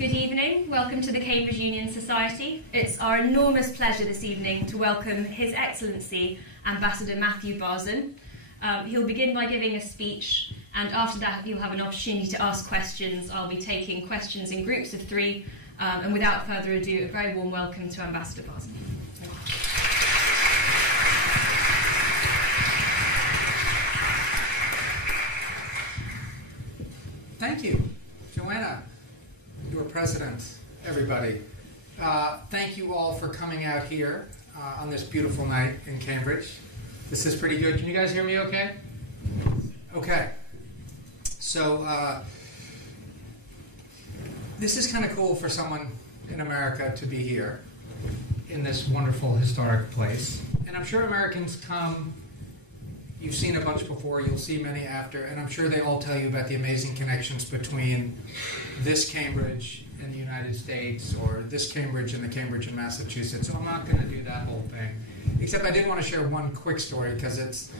Good evening, welcome to the Cambridge Union Society. It's our enormous pleasure this evening to welcome His Excellency Ambassador Matthew Barzun. He'll begin by giving a speech, and after that you'll have an opportunity to ask questions. I'll be taking questions in groups of 3, and without further ado, a very warm welcome to Ambassador Barzun. Thank you, Joanna, your president, everybody. Thank you all for coming out here on this beautiful night in Cambridge. This is pretty good. Can you guys hear me okay? Okay. So this is kind of cool for someone in America to be here in this wonderful historic place. And I'm sure Americans come. You've seen a bunch before, you'll see many after, and I'm sure they all tell you about the amazing connections between this Cambridge and the United States, or this Cambridge and the Cambridge in Massachusetts. So I'm not going to do that whole thing. Except I did want to share one quick story because it's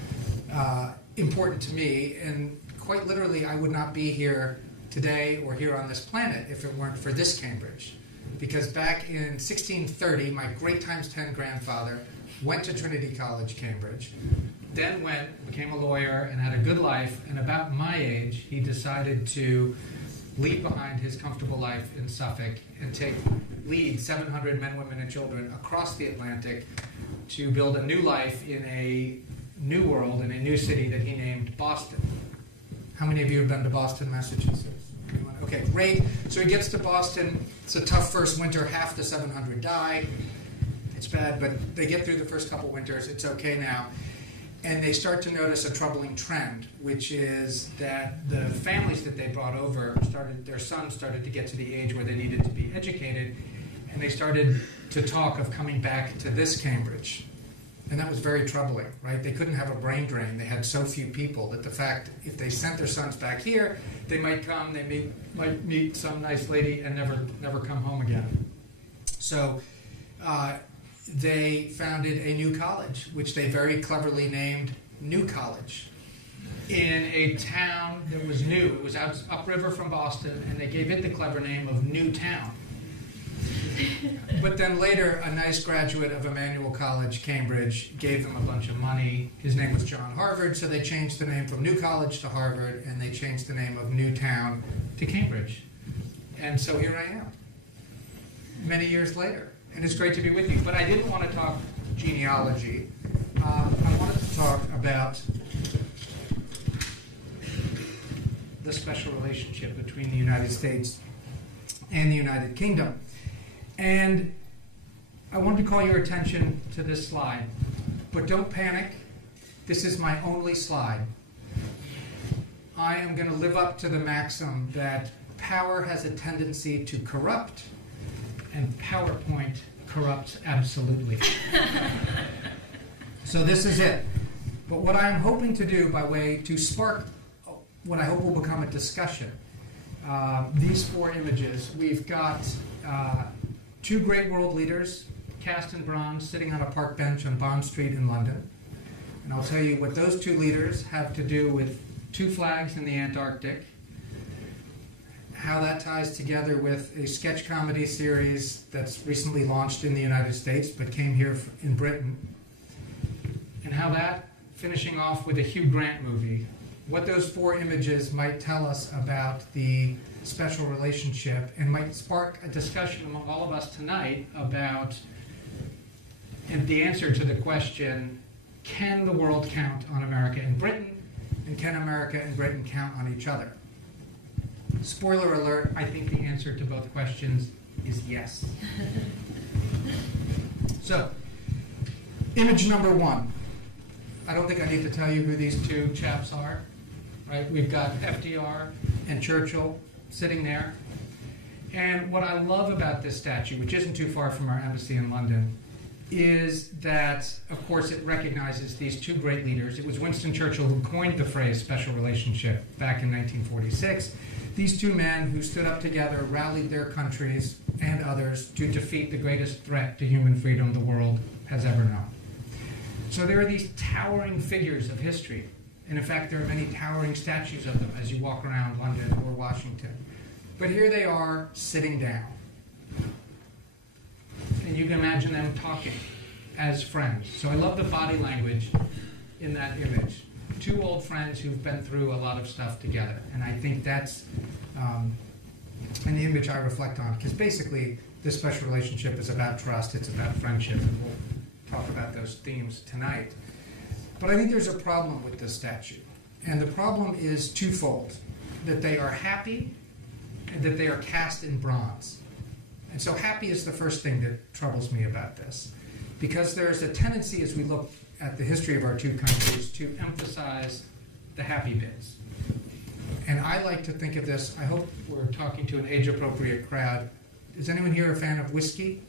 important to me, and quite literally I would not be here today or here on this planet if it weren't for this Cambridge. Because back in 1630, my great times 10 grandfather went to Trinity College, Cambridge, then became a lawyer and had a good life, and about my age he decided to leave behind his comfortable life in Suffolk and lead 700 men, women, and children across the Atlantic to build a new life in a new world, in a new city that he named Boston. How many of you have been to Boston, Massachusetts? Anyone? Okay, great. So he gets to Boston. It's a tough first winter. Half the 700 die. It's bad, but they get through the first couple winters. It's okay now. And they start to notice a troubling trend, which is that the families that they brought over their sons started to get to the age where they needed to be educated, and they started to talk of coming back to this Cambridge. And that was very troubling, right? They couldn't have a brain drain. They had so few people that the fact, if they sent their sons back here, they might come, might meet some nice lady and never come home again. So they founded a new college, which they very cleverly named New College, in a town that was new. It was upriver from Boston, and they gave it the clever name of Newtown. But then later, a nice graduate of Emmanuel College, Cambridge, gave them a bunch of money. His name was John Harvard, so they changed the name from New College to Harvard, and they changed the name of Newtown to Cambridge. And so here I am, many years later. And it's great to be with you. But I didn't want to talk genealogy. I wanted to talk about the special relationship between the United States and the United Kingdom. And I wanted to call your attention to this slide. But don't panic. This is my only slide. I am going to live up to the maxim that power has a tendency to corrupt, and PowerPoint corrupts absolutely. So this is it. But what I'm hoping to do by way to spark what I hope will become a discussion, these 4 images, we've got 2 great world leaders, cast in bronze, sitting on a park bench on Bond Street in London. And I'll tell you what those 2 leaders have to do with 2 flags in the Antarctic, how that ties together with a sketch comedy series that's recently launched in the United States but came here in Britain, and how that, finishing off with a Hugh Grant movie, what those 4 images might tell us about the special relationship and might spark a discussion among all of us tonight about the answer to the question, can the world count on America and Britain, and can America and Britain count on each other? Spoiler alert, I think the answer to both questions is yes. So, image number 1. I don't think I need to tell you who these 2 chaps are, right? We've got FDR and Churchill sitting there. And what I love about this statue, which isn't too far from our embassy in London, is that, of course, it recognizes these 2 great leaders. It was Winston Churchill who coined the phrase special relationship back in 1946. These 2 men who stood up together, rallied their countries and others to defeat the greatest threat to human freedom the world has ever known. So there are these towering figures of history. And in fact, there are many towering statues of them as you walk around London or Washington. But here they are sitting down. And you can imagine them talking as friends. So I love the body language in that image. Two old friends who've been through a lot of stuff together. And I think that's an image I reflect on, because basically this special relationship is about trust, it's about friendship, and we'll talk about those themes tonight. But I think there's a problem with this statue. And the problem is twofold: that they are happy and that they are cast in bronze. And so happy is the first thing that troubles me about this, because there's a tendency as we look at the history of our two countries to emphasize the happy bits. And I like to think of this, I hope we're talking to an age-appropriate crowd. Is anyone here a fan of whiskey?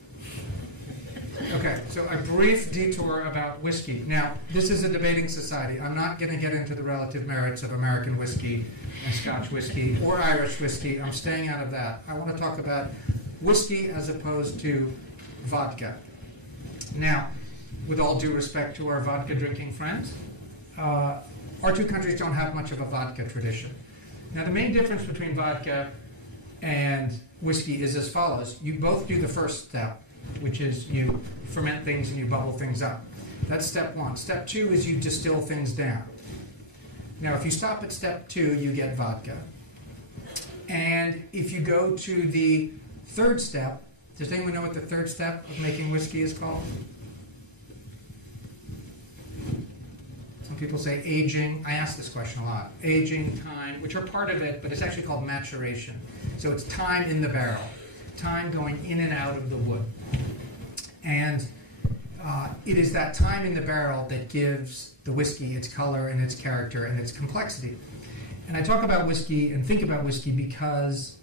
Okay, so a brief detour about whiskey. Now, this is a debating society. I'm not going to get into the relative merits of American whiskey and Scotch whiskey or Irish whiskey. I'm staying out of that. I want to talk about whiskey as opposed to vodka. Now, with all due respect to our vodka-drinking friends, our two countries don't have much of a vodka tradition. Now, the main difference between vodka and whiskey is as follows. You both do the first step, which is you ferment things and you bubble things up. That's step one. Step two is you distill things down. Now, if you stop at step two, you get vodka. And if you go to the third step, does anyone know what the third step of making whiskey is called? Some people say aging. I ask this question a lot. Aging, time, which are part of it, but it's actually called maturation. So it's time in the barrel, time going in and out of the wood. And it is that time in the barrel that gives the whiskey its color and its character and its complexity. And I talk about whiskey and think about whiskey because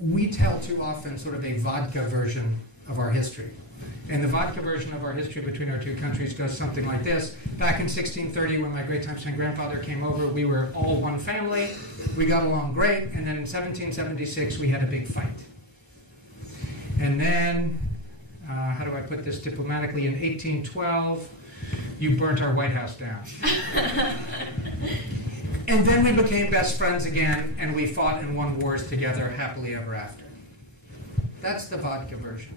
we tell too often sort of a vodka version of our history. And the vodka version of our history between our two countries goes something like this. Back in 1630, when my great-grandson grandfather came over, we were all one family. We got along great. And then in 1776, we had a big fight. And then, how do I put this diplomatically? In 1812, you burnt our White House down. And then we became best friends again, and we fought and won wars together happily ever after. That's the vodka version.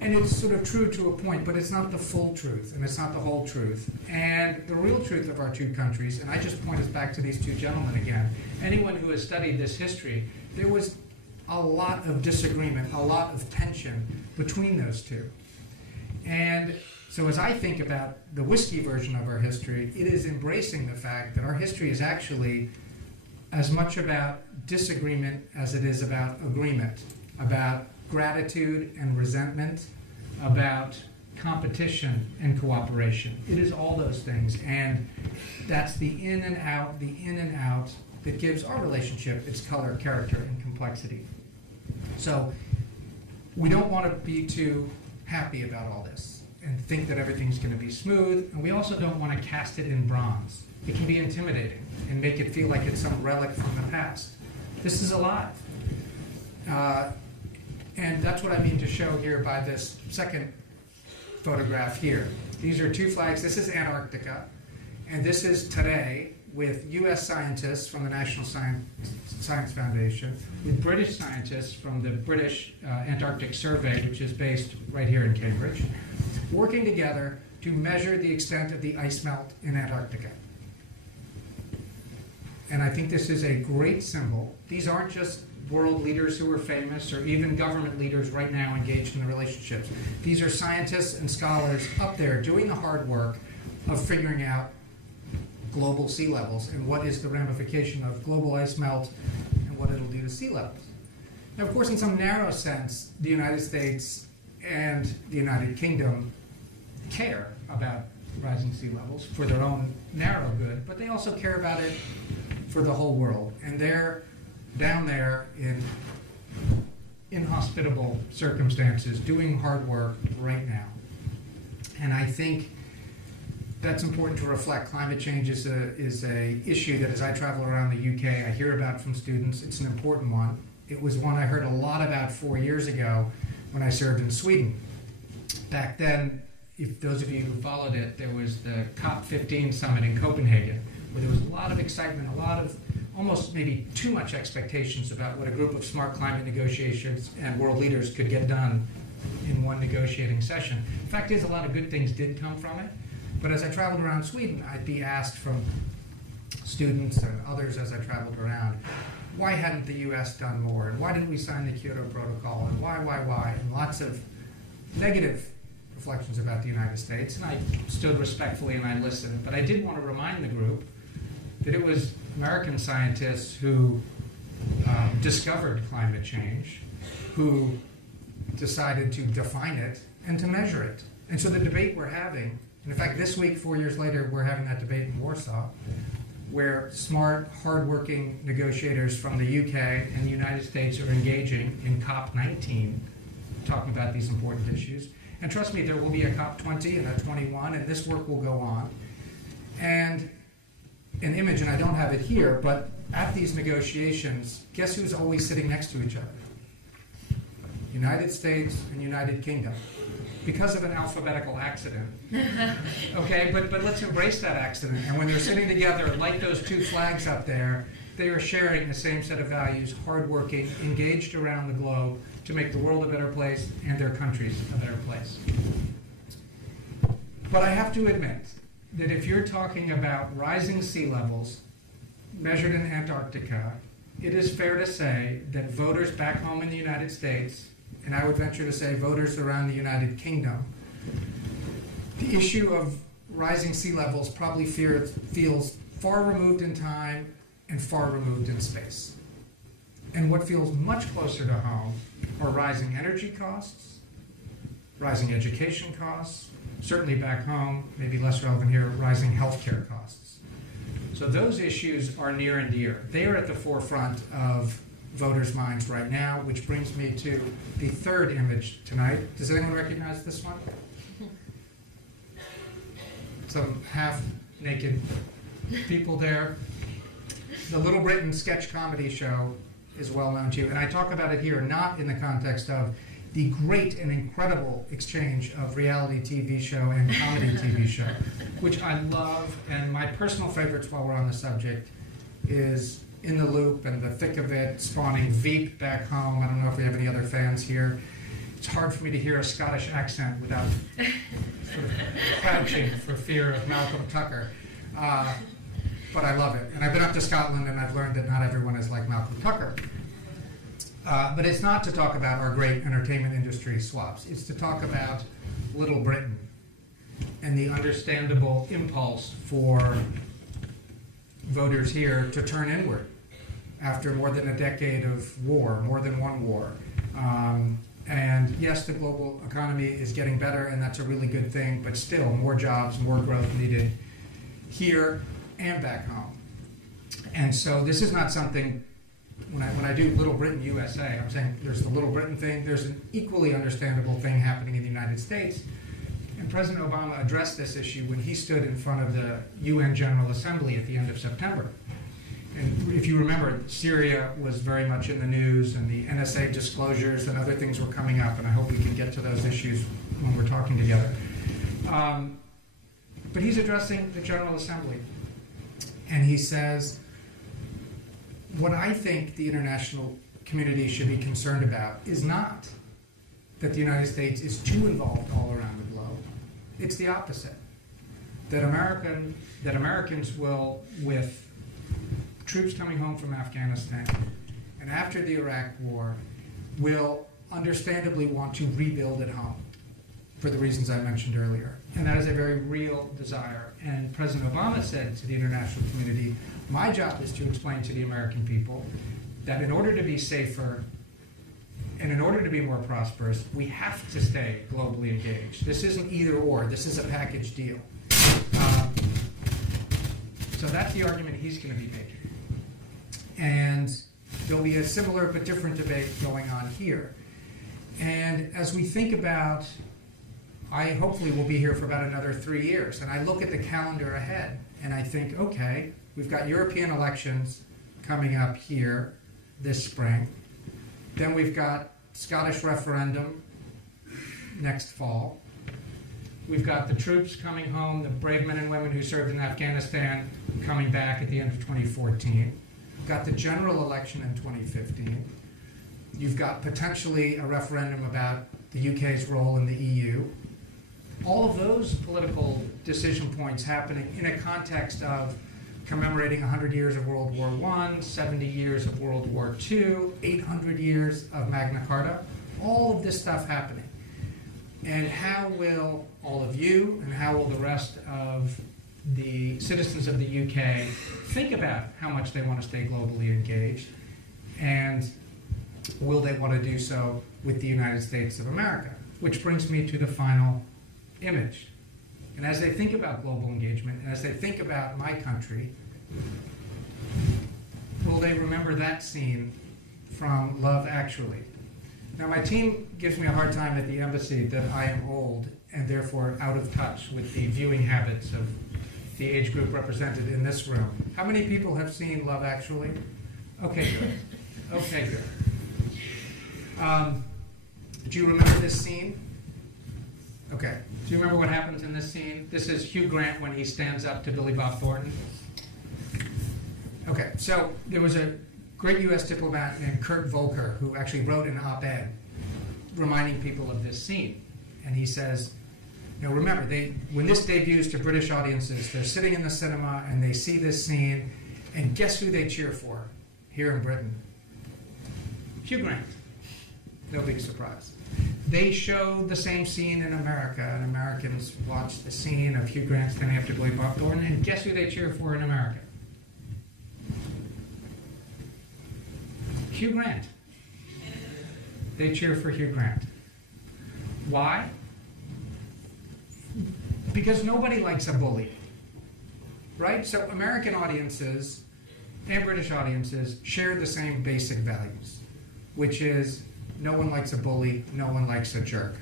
And it's sort of true to a point, but it's not the full truth, and it's not the whole truth. And the real truth of our two countries, and I just point us back to these two gentlemen again, anyone who has studied this history, there was a lot of disagreement, a lot of tension between those two. And so as I think about the whiskey version of our history, it is embracing the fact that our history is actually as much about disagreement as it is about agreement, about gratitude and resentment, about competition and cooperation. It is all those things, and that's the in and out that gives our relationship its color, character, and complexity. So we don't want to be too happy about all this and think that everything's going to be smooth, and we also don't want to cast it in bronze. It can be intimidating and make it feel like it's some relic from the past. This is alive. And that's what I mean to show here by this second photograph here. These are two flags. This is Antarctica, and this is today with U.S. scientists from the National Science Foundation, with British scientists from the British Antarctic Survey, which is based right here in Cambridge, working together to measure the extent of the ice melt in Antarctica. And I think this is a great symbol. These aren't just world leaders who are famous or even government leaders right now engaged in the relationships. These are scientists and scholars up there doing the hard work of figuring out global sea levels and what is the ramification of global ice melt and what it'll do to sea levels. Now, of course, in some narrow sense, the United States and the United Kingdom care about rising sea levels for their own narrow good, but they also care about it for the whole world. And they're down there in inhospitable circumstances doing hard work right now. And I think that's important to reflect. Climate change is a issue that as I travel around the UK, I hear about from students. It's an important one. It was one I heard a lot about 4 years ago when I served in Sweden. Back then, if those of you who followed it, there was the COP15 summit in Copenhagen, where there was a lot of excitement, a lot of almost maybe too much expectations about what a group of smart climate negotiators and world leaders could get done in one negotiating session. The fact is, a lot of good things did come from it, but as I traveled around Sweden, I'd be asked from students and others as I traveled around, why hadn't the US done more? And why didn't we sign the Kyoto Protocol? And why? And lots of negative reflections about the United States. And I stood respectfully and I listened. But I did want to remind the group that it was American scientists who discovered climate change, who decided to define it and to measure it. And so the debate we're having, and in fact this week, 4 years later, we're having that debate in Warsaw, where smart, hardworking negotiators from the UK and the United States are engaging in COP19, talking about these important issues. And trust me, there will be a COP20 and a 21, and this work will go on. And an image, and I don't have it here, but at these negotiations, guess who's always sitting next to each other? United States and United Kingdom. Because of an alphabetical accident. Okay, but let's embrace that accident. And when they're sitting together, like those two flags up there, they are sharing the same set of values, hardworking, engaged around the globe to make the world a better place and their countries a better place. But I have to admit that if you're talking about rising sea levels measured in Antarctica, it is fair to say that voters back home in the United States, and I would venture to say voters around the United Kingdom, the issue of rising sea levels probably feels far removed in time and far removed in space. And what feels much closer to home are rising energy costs, rising education costs, certainly back home, maybe less relevant here, rising healthcare costs. So those issues are near and dear. They are at the forefront of voters' minds right now, which brings me to the third image tonight. Does anyone recognize this one? Some half-naked people there. The Little Britain sketch comedy show is well known to you, and I talk about it here not in the context of the great and incredible exchange of reality TV show and comedy TV show, which I love, and my personal favorites while we're on the subject is In the Loop and The Thick of It, spawning Veep back home. I don't know if we have any other fans here. It's hard for me to hear a Scottish accent without sort of crouching for fear of Malcolm Tucker. But I love it. And I've been up to Scotland and I've learned that not everyone is like Malcolm Tucker. But it's not to talk about our great entertainment industry swaps. It's to talk about Little Britain and the understandable impulse for voters here to turn inward after more than a decade of war, more than one war. And yes, the global economy is getting better, and that's a really good thing, but still more jobs, more growth needed here and back home. And so this is not something, when I do Little Britain USA, I'm saying there's the Little Britain thing, there's an equally understandable thing happening in the United States. And President Obama addressed this issue when he stood in front of the UN General Assembly at the end of September. And if you remember, Syria was very much in the news, and the NSA disclosures and other things were coming up, and I hope we can get to those issues when we're talking together. But he's addressing the General Assembly, and he says, what I think the international community should be concerned about is not that the United States is too involved all around the globe. It's the opposite. That Americans will, with troops coming home from Afghanistan and after the Iraq War, will understandably want to rebuild at home for the reasons I mentioned earlier. And that is a very real desire. And President Obama said to the international community, my job is to explain to the American people that in order to be safer and in order to be more prosperous, we have to stay globally engaged. This isn't either or. This is a package deal. So that's the argument he's going to be making. And there'll be a similar but different debate going on here. And as we think about, I hopefully will be here for about another 3 years, and I look at the calendar ahead, and I think, okay, we've got European elections coming up here this spring. Then we've got Scottish referendum next fall. We've got the troops coming home, the brave men and women who served in Afghanistan coming back at the end of 2014. You've got the general election in 2015. You've got potentially a referendum about the UK's role in the EU. All of those political decision points happening in a context of commemorating 100 years of World War I, 70 years of World War II, 800 years of Magna Carta, all of this stuff happening. And how will all of you and how will the rest of the citizens of the UK think about how much they want to stay globally engaged? And will they want to do so with the United States of America? Which brings me to the final image. And as they think about global engagement, and as they think about my country, will they remember that scene from Love Actually? Now, my team gives me a hard time at the embassy that I am old and therefore out of touch with the viewing habits of the age group represented in this room. How many people have seen Love Actually? Okay, good. Okay, good. Do you remember this scene? Okay. Do you remember what happens in this scene? This is Hugh Grant when he stands up to Billy Bob Thornton. Okay, so there was a great U.S. diplomat named Kurt Volker who actually wrote an op-ed reminding people of this scene. And he says, you know, remember, when this debuts to British audiences, they're sitting in the cinema and they see this scene, and guess who they cheer for here in Britain? Hugh Grant. No big surprise. They show the same scene in America, and Americans watch the scene of Hugh Grant standing up to Billy Bob Thornton, and guess who they cheer for in America? Hugh Grant. They cheer for Hugh Grant. Why? Because nobody likes a bully, right? So American audiences and British audiences share the same basic values, which is no one likes a bully, no one likes a jerk.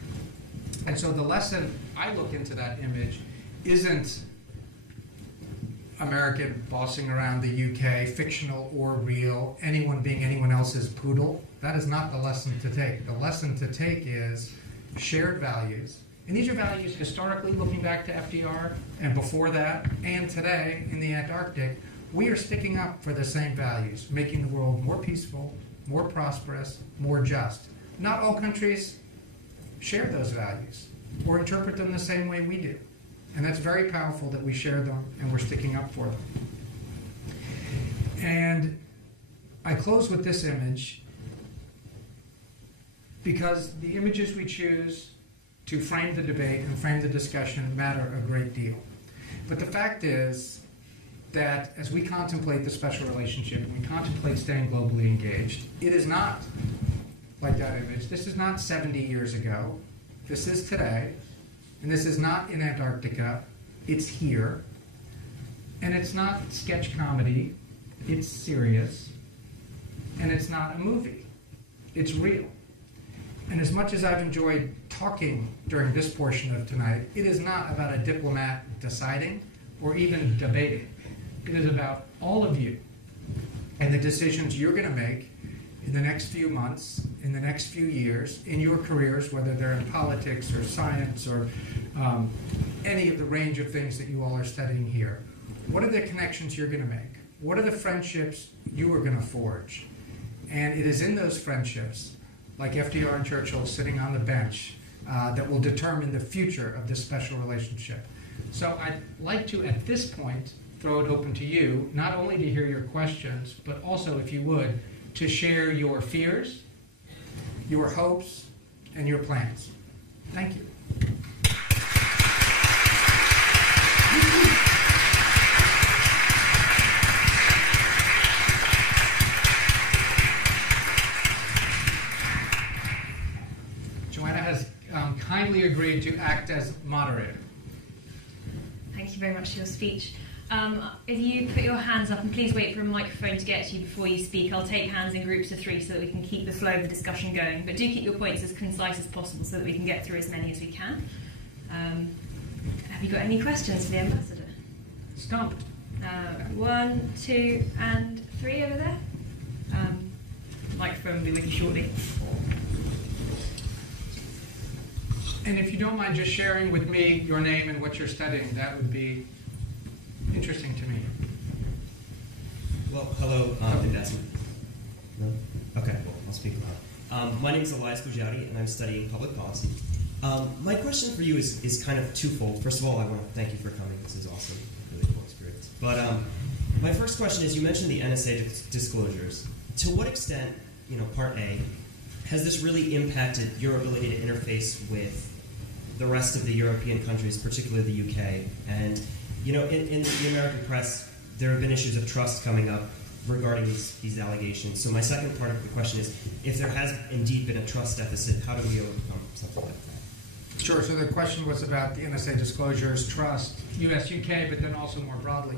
And so the lesson I look into that image isn't American bossing around the UK, fictional or real, anyone being anyone else's poodle. That is not the lesson to take. The lesson to take is shared values. And these are values historically, looking back to FDR, and before that, and today in the Antarctic. We are sticking up for the same values, making the world more peaceful, more prosperous, more just. Not all countries share those values or interpret them the same way we do. And that's very powerful that we share them and we're sticking up for them. And I close with this image because the images we choose to frame the debate and frame the discussion matter a great deal. But the fact is that as we contemplate the special relationship and we contemplate staying globally engaged, it is not like that image. This is not 70 years ago. This is today. And this is not in Antarctica. It's here. And it's not sketch comedy. It's serious. And it's not a movie. It's real. And as much as I've enjoyed talking during this portion of tonight, it is not about a diplomat deciding or even debating. It is about all of you and the decisions you're going to make in the next few months, in the next few years, in your careers, whether they're in politics or science or any of the range of things that you all are studying here. What are the connections you're going to make? What are the friendships you are going to forge? And it is in those friendships, like FDR and Churchill sitting on the bench, that will determine the future of this special relationship. So I'd like to, at this point, throw it open to you, not only to hear your questions, but also, if you would, to share your fears, your hopes, and your plans. Thank you. Joanna has kindly agreed to act as moderator. Thank you very much for your speech. If you put your hands up, and please wait for a microphone to get to you before you speak. I'll take hands in groups of 3 so that we can keep the flow of the discussion going. But do keep your points as concise as possible so that we can get through as many as we can. Have you got any questions for the ambassador? Stumped. 1, 2, and 3 over there. Microphone will be with you shortly. And if you don't mind just sharing with me your name and what you're studying, that would be interesting to me. Well, hello, investment. No? Okay, well, I'll speak loud. My name is Elias Bujati, and I'm studying public policy. My question for you is kind of twofold. First of all, I want to thank you for coming. This is awesome. Really cool experience. But my first question is, you mentioned the NSA disclosures. To what extent, Part A, has this really impacted your ability to interface with the rest of the European countries, particularly the UK? And, in the American press, there have been issues of trust coming up regarding these allegations. So my second part of the question is, if there has indeed been a trust deficit, how do we overcome something like that? Sure. So the question was about the NSA disclosures, trust, US-UK, but then also more broadly.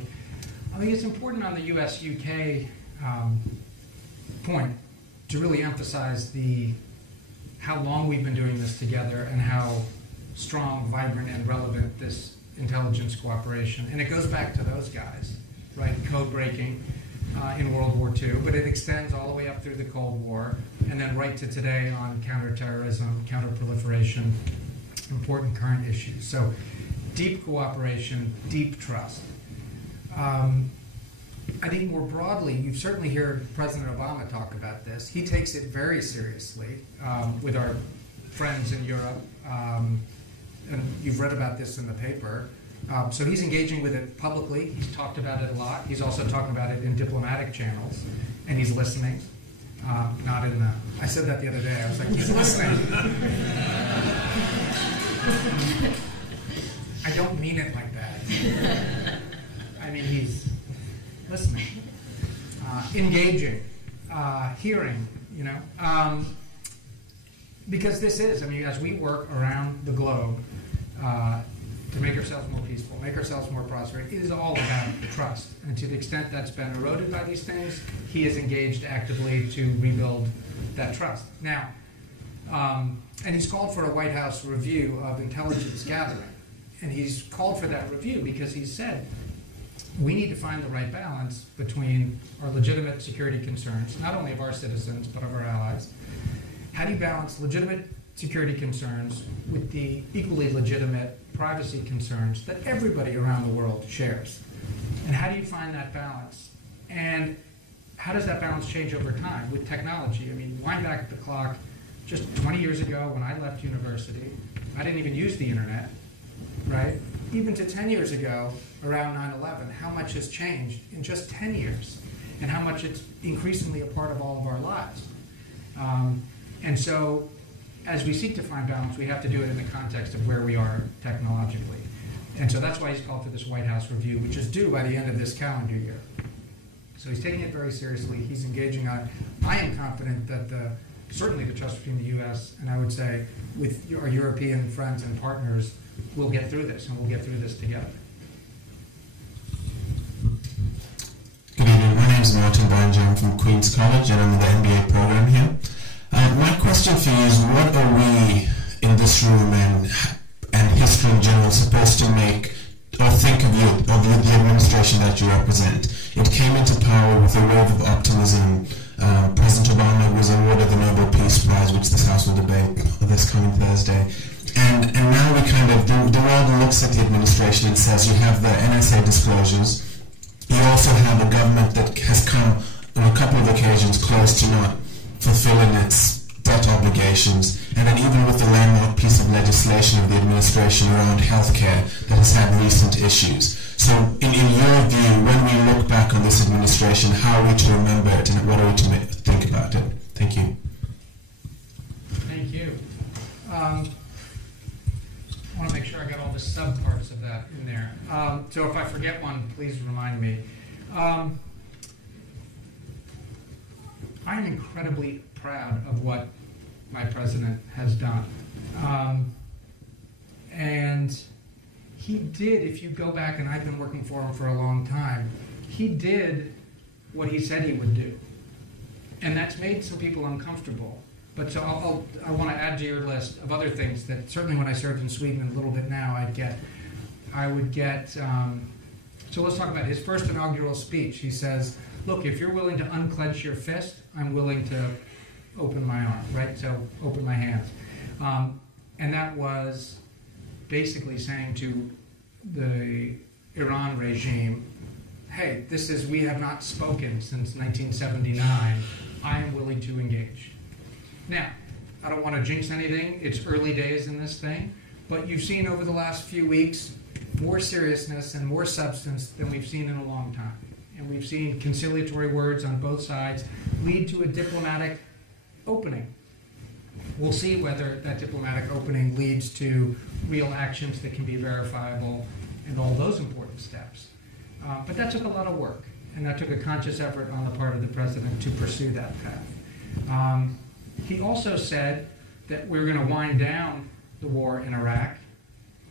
I think it's important on the US-UK point to really emphasize how long we've been doing this together and how strong, vibrant, and relevant this intelligence cooperation. And it goes back to those guys, right? Code breaking in World War II, but it extends all the way up through the Cold War, and then right to today on counterterrorism, counterproliferation, important current issues. So deep cooperation, deep trust. I think more broadly, you've certainly heard President Obama talk about this. He takes it very seriously with our friends in Europe, and you've read about this in the paper. So he's engaging with it publicly. He's talked about it a lot. He's also talking about it in diplomatic channels, and he's listening. Not in the... I said that the other day. I was like, he's listening. I don't mean it like that. I mean, he's listening, engaging, hearing, because this is, as we work around the globe to make ourselves more peaceful, make ourselves more prosperous, it is all about trust. And to the extent that's been eroded by these things, he is engaged actively to rebuild that trust. Now, and he's called for a White House review of intelligence gathering. And he's called for that review because he said, we need to find the right balance between our legitimate security concerns, not only of our citizens, but of our allies. How do you balance legitimate security concerns with the equally legitimate privacy concerns that everybody around the world shares? And how do you find that balance? And how does that balance change over time with technology? Wind back the clock just 20 years ago when I left university, I didn't even use the internet, right? Even to 10 years ago, around 9/11, how much has changed in just 10 years, and how much it's increasingly a part of all of our lives. And so, as we seek to find balance, we have to do it in the context of where we are technologically. And so that's why he's called for this White House review, which is due by the end of this calendar year. So he's taking it very seriously. He's engaging on it. I am confident that certainly the trust between the U.S. and I would say with our European friends and partners, we'll get through this, and we'll get through this together. Good evening. My name is Martin Banja. I'm from Queen's College, and I'm in the MBA program here. My question for you is, what are we in this room and history in general supposed to make or think of the administration that you represent? It came into power with a wave of optimism. President Obama was awarded the Nobel Peace Prize, which this House will debate this coming Thursday. And now we the world looks at the administration and says, you have the NSA disclosures. You also have a government that has come on a couple of occasions close to not fulfilling its debt obligations, and then even with the landmark piece of legislation of the administration around healthcare that has had recent issues. So in your view, when we look back on this administration, how are we to remember it, and what are we to think about it? Thank you. Thank you. I want to make sure I got all the sub-parts of that in there. So if I forget one, please remind me. I am incredibly proud of what my president has done. And he did, if you go back, and I've been working for him for a long time, he did what he said he would do. And that's made some people uncomfortable. But so I want to add to your list of other things that certainly when I served in Sweden and a little bit now, I would get, so let's talk about his first inaugural speech. He says, look, if you're willing to unclench your fist, I'm willing to open my arm, right? So open my hands. And that was basically saying to the Iran regime, hey, we have not spoken since 1979. I am willing to engage. Now, I don't want to jinx anything. It's early days in this thing. But you've seen over the last few weeks more seriousness and more substance than we've seen in a long time. And we've seen conciliatory words on both sides lead to a diplomatic opening. We'll see whether that diplomatic opening leads to real actions that can be verifiable and all those important steps. But that took a lot of work, and that took a conscious effort on the part of the president to pursue that path. He also said that we're going to wind down the war in Iraq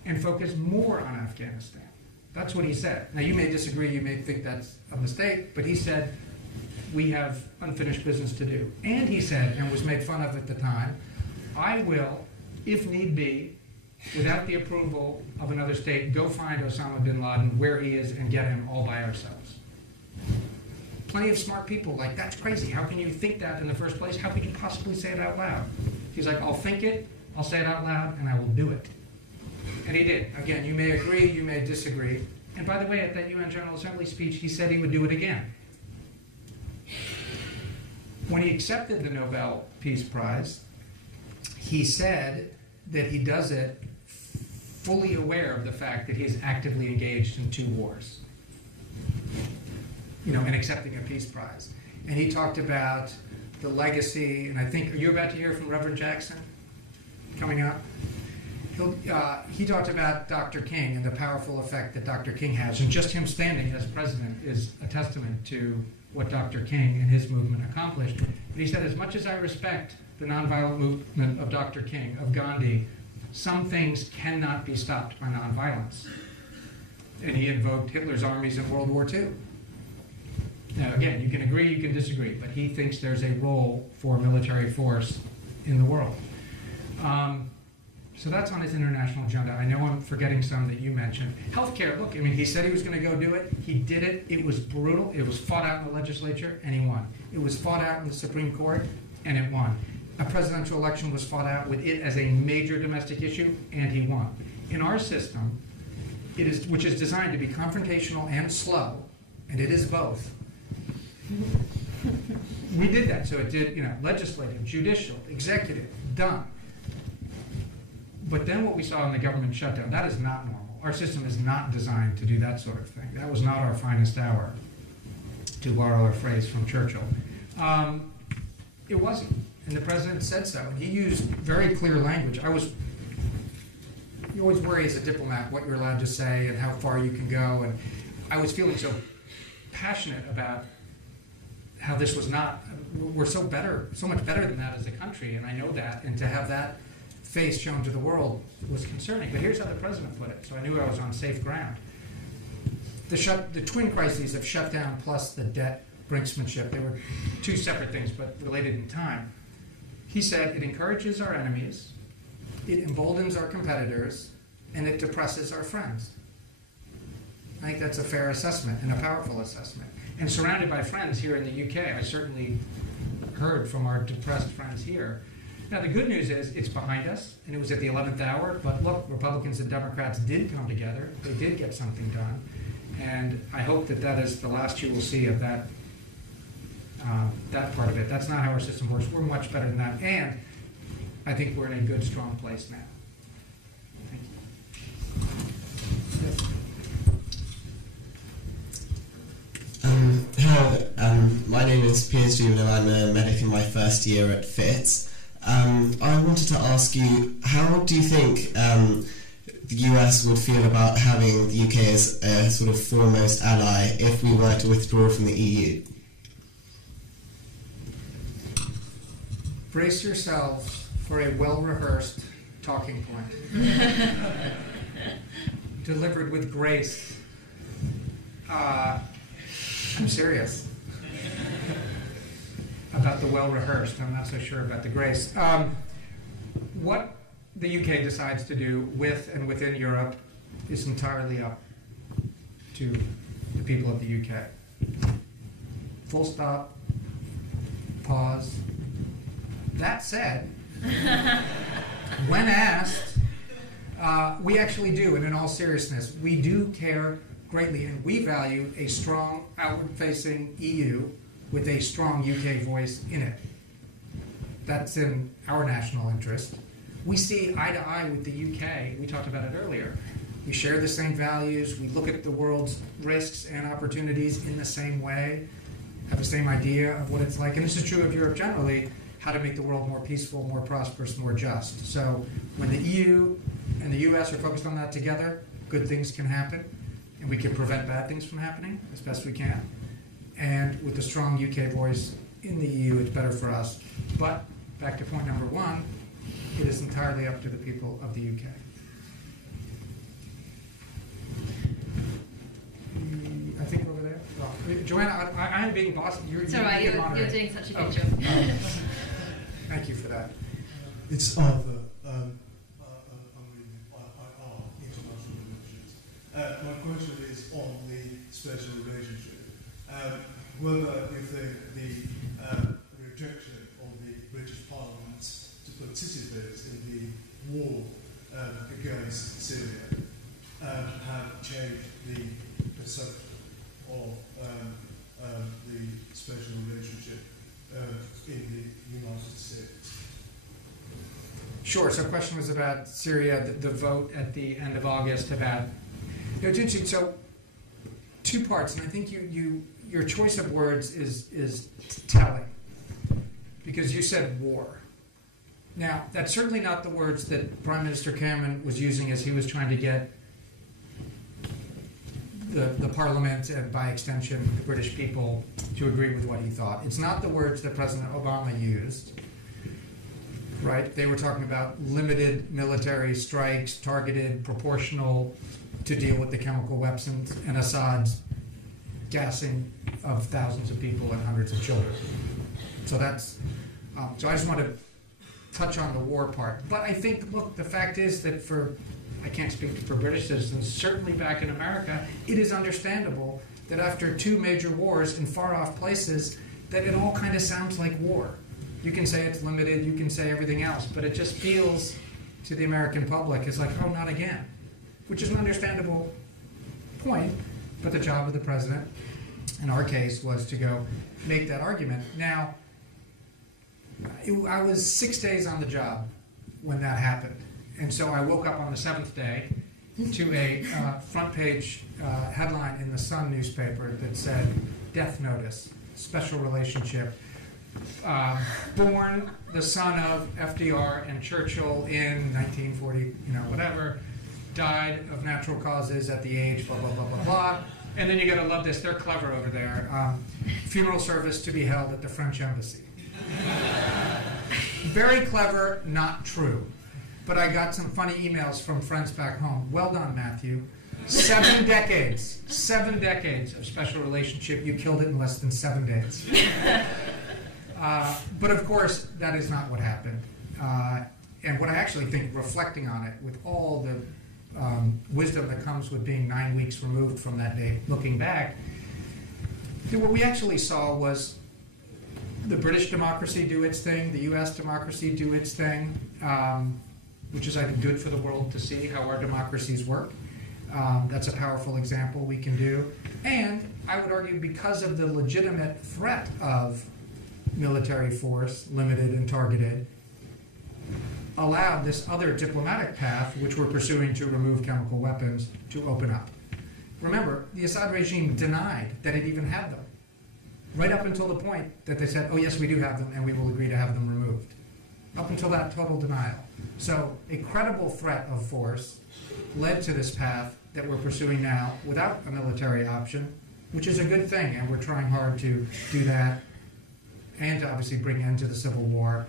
and focus more on Afghanistan. That's what he said. Now, you may disagree, you may think that's a mistake, but he said we have unfinished business to do. And he said, and was made fun of at the time, I will, if need be, without the approval of another state, go find Osama bin Laden where he is and get him all by ourselves. Plenty of smart people like, that's crazy. How can you think that in the first place? How could you possibly say it out loud? He's like, I'll think it, I'll say it out loud, and I will do it. And he did. Again, you may agree, you may disagree. And by the way, at that UN General Assembly speech, he said he would do it again. When he accepted the Nobel Peace Prize, he said that he does it fully aware of the fact that he's actively engaged in 2 wars, and accepting a peace prize. And he talked about the legacy, and I think, are you about to hear from Reverend Jackson coming up? He talked about Dr. King and the powerful effect that Dr. King has, and just him standing as president is a testament to what Dr. King and his movement accomplished. But he said, as much as I respect the nonviolent movement of Dr. King, of Gandhi, some things cannot be stopped by nonviolence. And he invoked Hitler's armies in World War II. Now, again, you can agree, you can disagree, but he thinks there's a role for military force in the world. So that's on his international agenda. I know I'm forgetting some that you mentioned. Healthcare, look, he said he was going to go do it. He did it. It was brutal. It was fought out in the legislature, and he won. It was fought out in the Supreme Court, and it won. A presidential election was fought out with it as a major domestic issue, and he won. In our system, which is designed to be confrontational and slow, and it is both, we did that. So it did, legislative, judicial, executive, done. But then what we saw in the government shutdown, that is not normal. Our system is not designed to do that sort of thing. That was not our finest hour, to borrow a phrase from Churchill. It wasn't. And the president said so. And he used very clear language. You always worry as a diplomat what you're allowed to say and how far you can go. And I was feeling so passionate about how this was not, we're so much better than that as a country, and I know that. And to have that face shown to the world was concerning. But here's how the president put it, so I knew I was on safe ground. The twin crises of shutdown plus the debt brinksmanship, they were 2 separate things but related in time. He said it encourages our enemies, it emboldens our competitors, and it depresses our friends. I think that's a fair assessment and a powerful assessment. And surrounded by friends here in the UK, I certainly heard from our depressed friends here. Now, the good news is it's behind us, and it was at the 11th hour, but look, Republicans and Democrats did come together. They did get something done, and I hope that that is the last you will see of that part of it. That's not how our system works. We're much better than that, and I think we're in a good, strong place now. Thank you. Yes. Hello, my name is Piers Jewell and I'm a medic in my first year at FITS. I wanted to ask you, how do you think the US would feel about having the UK as a sort of foremost ally if we were to withdraw from the EU? Brace yourselves for a well-rehearsed talking point. Delivered with grace. I'm serious about the well-rehearsed. I'm not so sure about the grace. What the UK decides to do with and within Europe is entirely up to the people of the UK. Full stop. Pause. That said, when asked, we actually do, and in all seriousness, we do care greatly, and we value a strong outward-facing EU with a strong UK voice in it. That's in our national interest. We see eye to eye with the UK. We talked about it earlier. We share the same values. We look at the world's risks and opportunities in the same way, have the same idea of what it's like. And this is true of Europe generally, how to make the world more peaceful, more prosperous, more just. So when the EU and the US are focused on that together, good things can happen, and we can prevent bad things from happening as best we can. And with the strong UK voice in the EU, it's better for us. But back to point number one, it is entirely up to the people of the UK. I think over there. Well, Joanna, I am being boss. It's all right, you're doing such a good job. Thank you for that. It's Arthur. I'm reading IR, International Relations. My question is on the special relationship. Whether you think the rejection of the British Parliament to participate in the war against Syria have changed the perception of the special relationship in the United States? Sure. So the question was about Syria, the vote at the end of August about... It's interesting. So two parts, and I think your choice of words is telling, because you said war. Now, that's certainly not the words that Prime Minister Cameron was using as he was trying to get the Parliament and, by extension, the British people to agree with what he thought. It's not the words that President Obama used, right? They were talking about limited military strikes, targeted, proportional, to deal with the chemical weapons and Assad's gassing of thousands of people and hundreds of children. So that's, so I just want to touch on the war part. But I think, look, the fact is that I can't speak for British citizens, certainly back in America, it is understandable that after two major wars in far-off places, that it all kind of sounds like war. You can say it's limited, you can say everything else, but it just feels to the American public, it's like, oh, not again. Which is an understandable point, but the job of the president, in our case, was to go make that argument. Now, I was 6 days on the job when that happened. And so I woke up on the 7th day to a front page headline in the Sun newspaper that said, "Death Notice, Special Relationship. Born the son of FDR and Churchill in 1940, whatever, died of natural causes at the age, blah, blah, blah, blah, blah." And then you got to love this, they're clever over there. Funeral service to be held at the French embassy. Very clever, not true. But I got some funny emails from friends back home. Well done, Matthew. 7 decades of special relationship. You killed it in less than 7 days. But of course, that is not what happened. And what I actually think, reflecting on it, with all the wisdom that comes with being 9 weeks removed from that day, looking back, what we actually saw was the British democracy do its thing, the US democracy do its thing, which is, I think, good for the world to see how our democracies work. That's a powerful example we can do. And I would argue because of the legitimate threat of military force, limited and targeted, allowed this other diplomatic path, which we're pursuing to remove chemical weapons, to open up. Remember, the Assad regime denied that it even had them, right up until the point that they said, oh yes, we do have them, and we will agree to have them removed. Up until that, total denial. So a credible threat of force led to this path that we're pursuing now without a military option, which is a good thing, and we're trying hard to do that, and to obviously bring an end to the Civil War,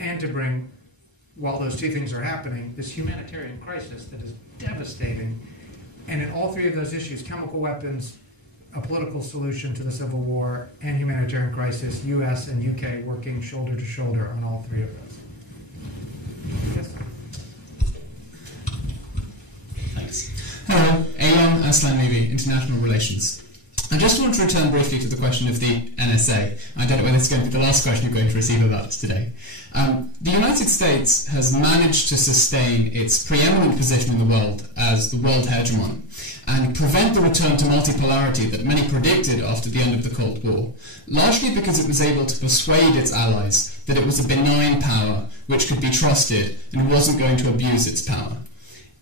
and to bring, while those two things are happening, this humanitarian crisis that is devastating. And in all three of those issues, chemical weapons, a political solution to the Civil War, and humanitarian crisis, US and UK working shoulder to shoulder on all three of those. Yes? Thanks. Hello, Aylan Aslan Levy, International Relations. I just want to return briefly to the question of the NSA. I don't know whether it's going to be the last question you're going to receive about it today. The United States has managed to sustain its preeminent position in the world as the world hegemon and prevent the return to multipolarity that many predicted after the end of the Cold War, largely because it was able to persuade its allies that it was a benign power which could be trusted and wasn't going to abuse its power.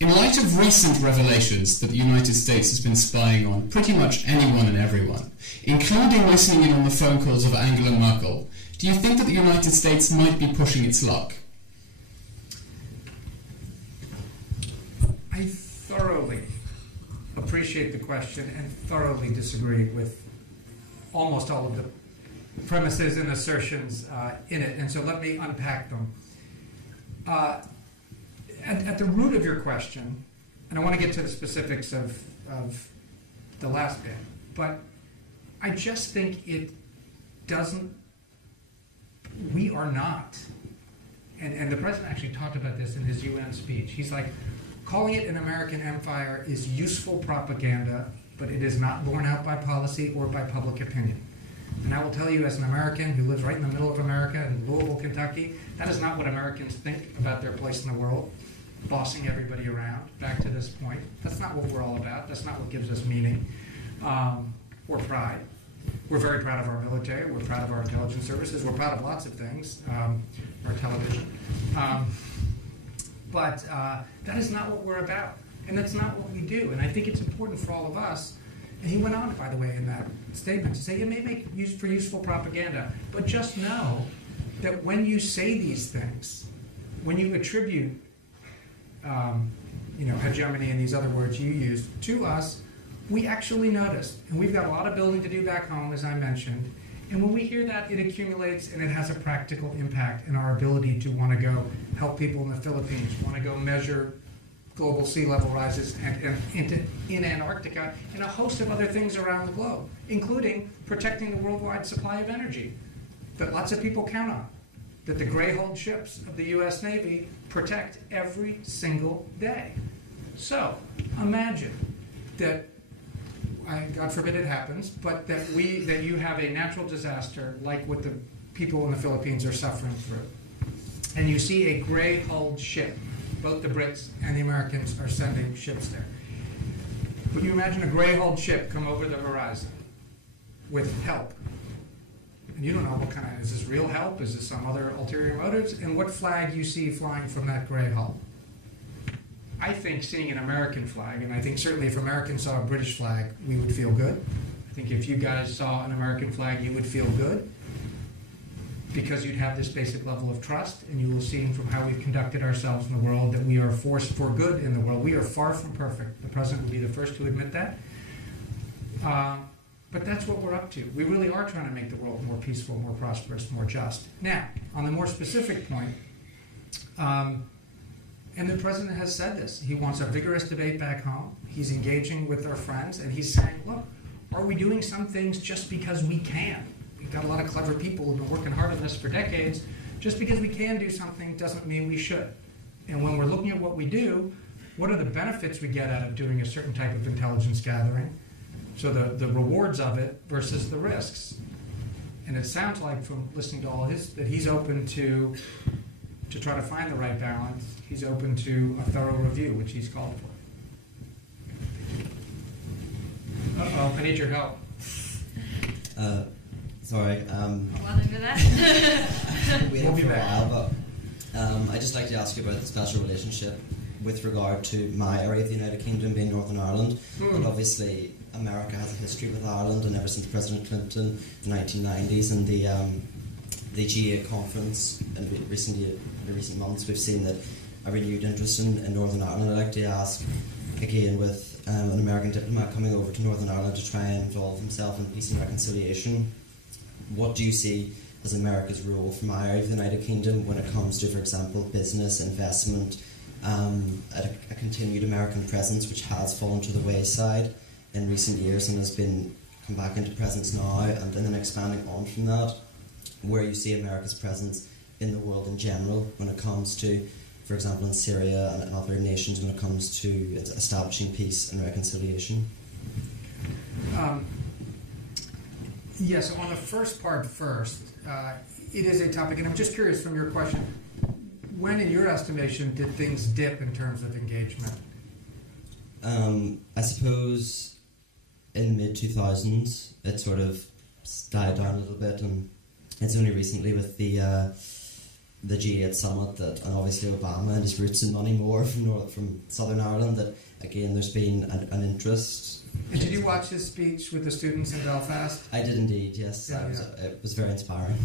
In light of recent revelations that the United States has been spying on pretty much anyone and everyone, including listening in on the phone calls of Angela Merkel, do you think that the United States might be pushing its luck? I thoroughly appreciate the question and thoroughly disagree with almost all of the premises and assertions in it, and so let me unpack them. At the root of your question, and I want to get to the specifics of the last bit, but I just think it doesn't, we are not, and the president actually talked about this in his UN speech. He's like, calling it an American empire is useful propaganda, but it is not borne out by policy or by public opinion. And I will tell you, as an American who lives right in the middle of America in Louisville, Kentucky, that is not what Americans think about their place in the world, bossing everybody around, back to this point. That's not what we're all about. That's not what gives us meaning or pride. We're very proud of our military. We're proud of our intelligence services. We're proud of lots of things, our television. But that is not what we're about. And that's not what we do. And I think it's important for all of us. And he went on, by the way, in that statement to say it may make use for useful propaganda, but just know that when you say these things, when you attribute hegemony and these other words you used to us, we actually notice. And we've got a lot of building to do back home, as I mentioned. And when we hear that, it accumulates and it has a practical impact in our ability to want to go help people in the Philippines, want to go measure global sea level rises in Antarctica, and a host of other things around the globe, including protecting the worldwide supply of energy that lots of people count on, that the gray-hulled ships of the U.S. Navy protect every single day. So imagine that, God forbid it happens, but that you have a natural disaster like what the people in the Philippines are suffering through, and you see a gray-hulled ship. Both the Brits and the Americans are sending ships there. But you imagine a gray-hulled ship come over the horizon with help. And you don't know what kind of, is this real help? Is this some other ulterior motives? And what flag you see flying from that gray hull? I think seeing an American flag, and I think certainly if Americans saw a British flag, we would feel good. I think if you guys saw an American flag, you would feel good, because you'd have this basic level of trust, and you will see from how we've conducted ourselves in the world that we are a force for good in the world. We are far from perfect. The president will be the first to admit that. But that's what we're up to. We really are trying to make the world more peaceful, more prosperous, more just. Now, on the more specific point, and the president has said this, he wants a vigorous debate back home. He's engaging with our friends, and he's saying, look, are we doing some things just because we can? We've got a lot of clever people who've been working hard on this for decades. Just because we can do something doesn't mean we should. And when we're looking at what we do, what are the benefits we get out of doing a certain type of intelligence gathering? So the rewards of it versus the risks. And it sounds like from listening to all his, that he's open to try to find the right balance. He's open to a thorough review, which he's called for. Uh-oh, I need your help. Sorry. Well over there. We have for a while, but I'd just like to ask you about the special relationship with regard to my area of the United Kingdom, being Northern Ireland. But obviously, America has a history with Ireland, and ever since President Clinton in the 1990s and the GA conference, and in recent months, we've seen that a renewed interest in Northern Ireland. I'd like to ask, again, with an American diplomat coming over to Northern Ireland to try and involve himself in peace and reconciliation, what do you see as America's role for my area of the United Kingdom when it comes to, for example, business, investment, a continued American presence which has fallen to the wayside in recent years and has come back into presence now, and then expanding on from that, where you see America's presence in the world in general when it comes to, for example, in Syria and other nations, when it comes to establishing peace and reconciliation? Yes, on the first part first, it is a topic, and I'm just curious from your question, when in your estimation did things dip in terms of engagement? I suppose in the mid-2000s it sort of died down a little bit, and it's only recently with the G8 summit that, and obviously Obama and his roots in Moneymore from Southern Ireland, that again there's been an interest. And did you watch his speech with the students in Belfast? I did indeed, yes. Yeah, It was very inspiring.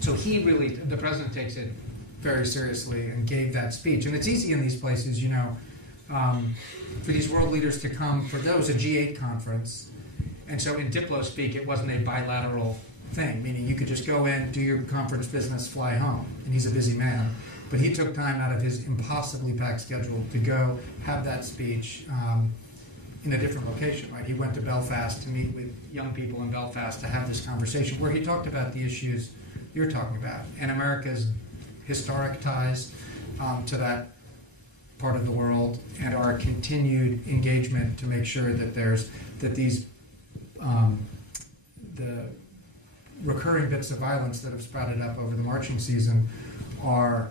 So he really, the president takes it very seriously and gave that speech. And it's easy in these places, you know, for these world leaders to come, for that was a G8 conference. And so in Diplo speak, it wasn't a bilateral thing, meaning you could just go in, do your conference business, fly home. And he's a busy man. But he took time out of his impossibly packed schedule to go have that speech in a different location, right? He went to Belfast to meet with young people in Belfast to have this conversation where he talked about the issues you're talking about and America's historic ties to that part of the world and our continued engagement to make sure that these the recurring bits of violence that have sprouted up over the marching season are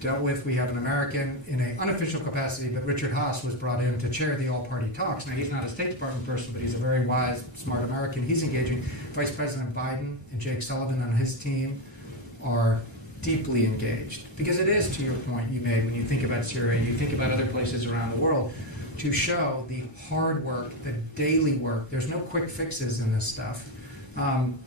dealt with. We have an American in an unofficial capacity, but Richard Haass was brought in to chair the all-party talks. Now, he's not a State Department person, but he's a very wise, smart American. He's engaging. Vice President Biden and Jake Sullivan on his team are deeply engaged. Because it is, to your point you made, when you think about Syria and you think about other places around the world, to show the hard work, the daily work. There's no quick fixes in this stuff.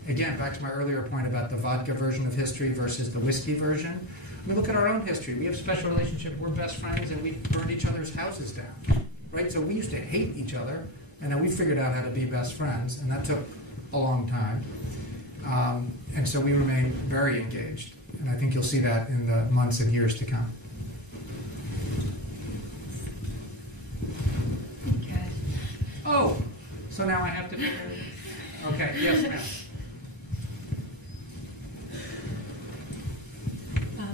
Again, back to my earlier point about the vodka version of history versus the whiskey version. I mean, look at our own history. We have a special relationship. We're best friends, and we burned each other's houses down, right? So we used to hate each other, and then we figured out how to be best friends, and that took a long time. And so we remain very engaged, and I think you'll see that in the months and years to come. Okay. Oh, so now I have to figure. Okay, yes, ma'am.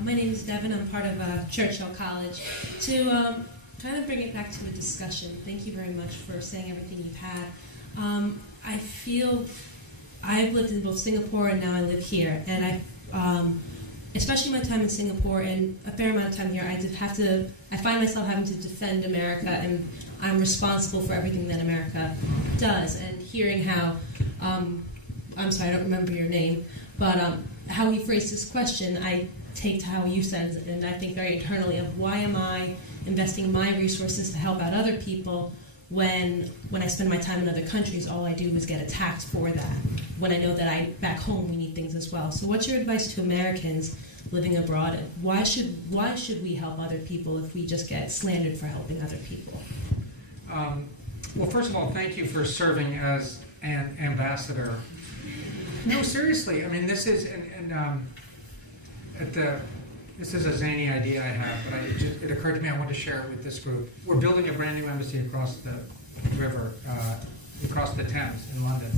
My name is Devin. I'm part of Churchill College. To kind of bring it back to a discussion, thank you very much for saying everything you've had. I feel I've lived in both Singapore and now I live here, and especially my time in Singapore and a fair amount of time here, I find myself having to defend America, and I'm responsible for everything that America does. And hearing how, I'm sorry, I don't remember your name, but how he phrased this question, I take to how you said it, and I think very internally of why am I investing my resources to help out other people when I spend my time in other countries, all I do is get attacked for that, when I know that back home we need things as well. So what's your advice to Americans living abroad? Why should we help other people if we just get slandered for helping other people? Well, first of all, thank you for serving as an ambassador. No, seriously. I mean, this is this is a zany idea I have, but it occurred to me I want to share it with this group. We're building a brand new embassy across the river, across the Thames in London.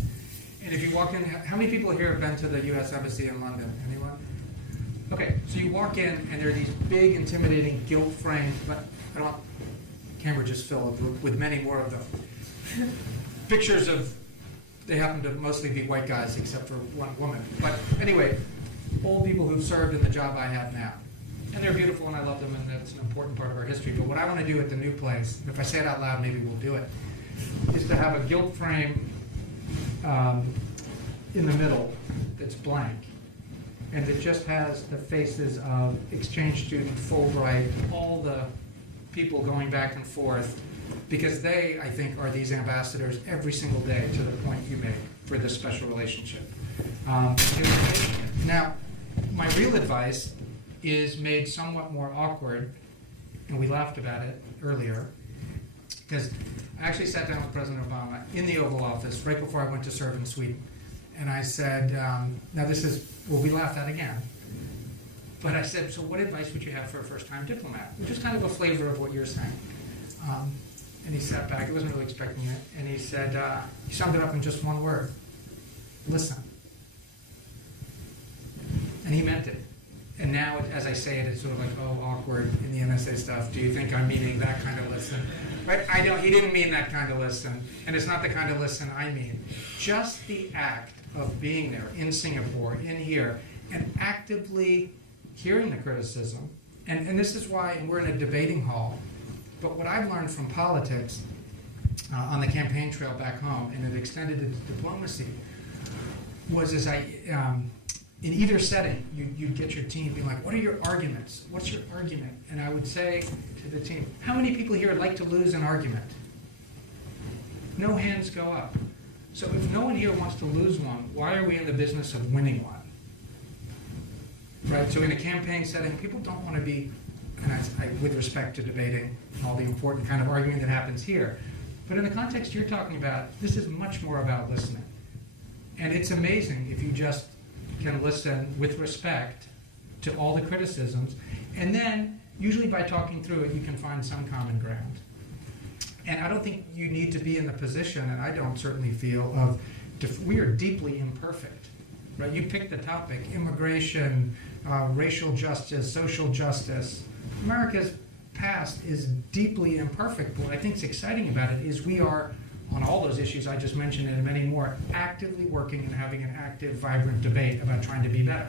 And if you walk in, how many people here have been to the U.S. Embassy in London? Anyone? Okay, so you walk in, and there are these big, intimidating, gilt-framed, but I don't. Camera just filled with many more of them. Pictures of. They happen to mostly be white guys, except for one woman. But anyway, old people who've served in the job I have now. And they're beautiful, and I love them, and that's an important part of our history. But what I want to do at the new place, and if I say it out loud, maybe we'll do it, is to have a gilt frame in the middle that's blank. And it just has the faces of exchange student, Fulbright, all the people going back and forth, because they, I think, are these ambassadors every single day, to the point you make, for this special relationship. Now, my real advice is made somewhat more awkward, and we laughed about it earlier, because I actually sat down with President Obama in the Oval Office right before I went to serve in Sweden. And I said, now this is, well, we laughed at again. But I said, so what advice would you have for a first-time diplomat? Which is kind of a flavor of what you're saying. And he sat back, he wasn't really expecting it, and he said, he summed it up in just one word: listen. And he meant it. And now, as I say it, it's sort of like, oh, awkward in the NSA stuff. Do you think I'm meaning that kind of listen? Right? I don't. He didn't mean that kind of listen, and it's not the kind of listen I mean. Just the act of being there in Singapore, in here, and actively hearing the criticism. And this is why we're in a debating hall. But what I've learned from politics on the campaign trail back home, and it extended to diplomacy, was in either setting, you'd get your team being like, what are your arguments? What's your argument? And I would say to the team, how many people here would like to lose an argument? No hands go up. So if no one here wants to lose one, why are we in the business of winning one? Right? So in a campaign setting, people don't want to be, and with respect to debating all the important kind of arguing that happens here, but in the context you're talking about, this is much more about listening. And it's amazing if you just can listen with respect to all the criticisms, and then usually by talking through it you can find some common ground. And I don't think you need to be in the position, and I don't certainly feel, of we are deeply imperfect. Right? You picked the topic, immigration, racial justice, social justice. America's past is deeply imperfect, but what I think is exciting about it is we are, on all those issues I just mentioned and many more, actively working and having an active, vibrant debate about trying to be better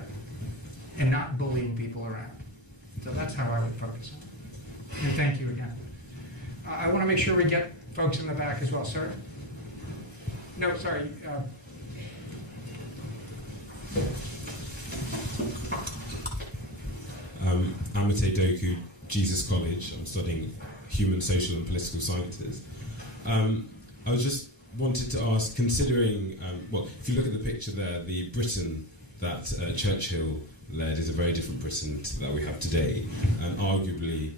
and not bullying people around. So that's how I would focus on it. And thank you again. I want to make sure we get folks in the back as well. Sir? No, sorry. Amate Doku, Jesus College. I'm studying human, social and political sciences. I was just wanted to ask, considering, well, if you look at the picture there, the Britain that Churchill led is a very different Britain to that we have today, and arguably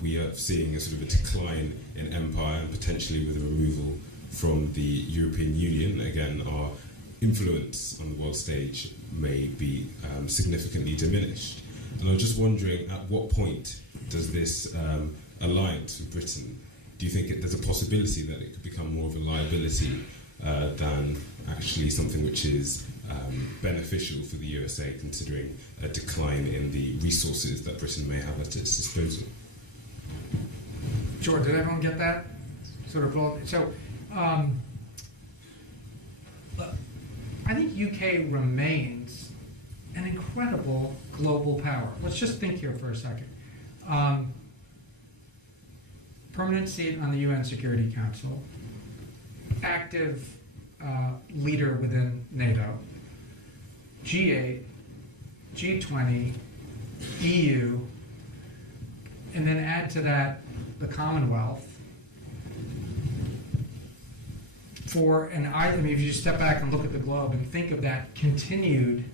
we are seeing a sort of a decline in empire, and potentially with a removal from the European Union. Again, our influence on the world stage may be significantly diminished. And I was just wondering, at what point does this alliance with Britain, do you think there's a possibility that it could become more of a liability than actually something which is beneficial for the USA, considering a decline in the resources that Britain may have at its disposal? Sure. Did everyone get that? Sort of. So, I think UK remains an incredible global power. Let's just think here for a second. Permanent seat on the UN Security Council, active leader within NATO, G8, G20, EU, and then add to that the Commonwealth. I mean, if you just step back and look at the globe and think of that continued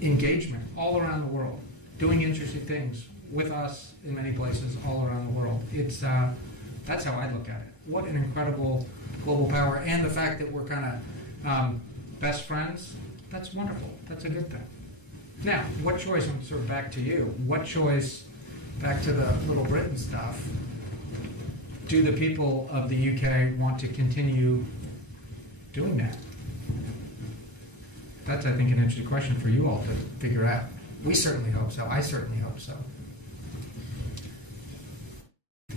engagement all around the world, doing interesting things with us in many places all around the world. It's that's how I look at it. What an incredible global power, and the fact that we're kind of best friends. That's wonderful. That's a good thing. Now, what choice? I'm sort of back to you. What choice? Back to the Little Britain stuff. Do the people of the UK want to continue doing that? That's, I think, an interesting question for you all to figure out. We certainly hope so. I certainly hope so.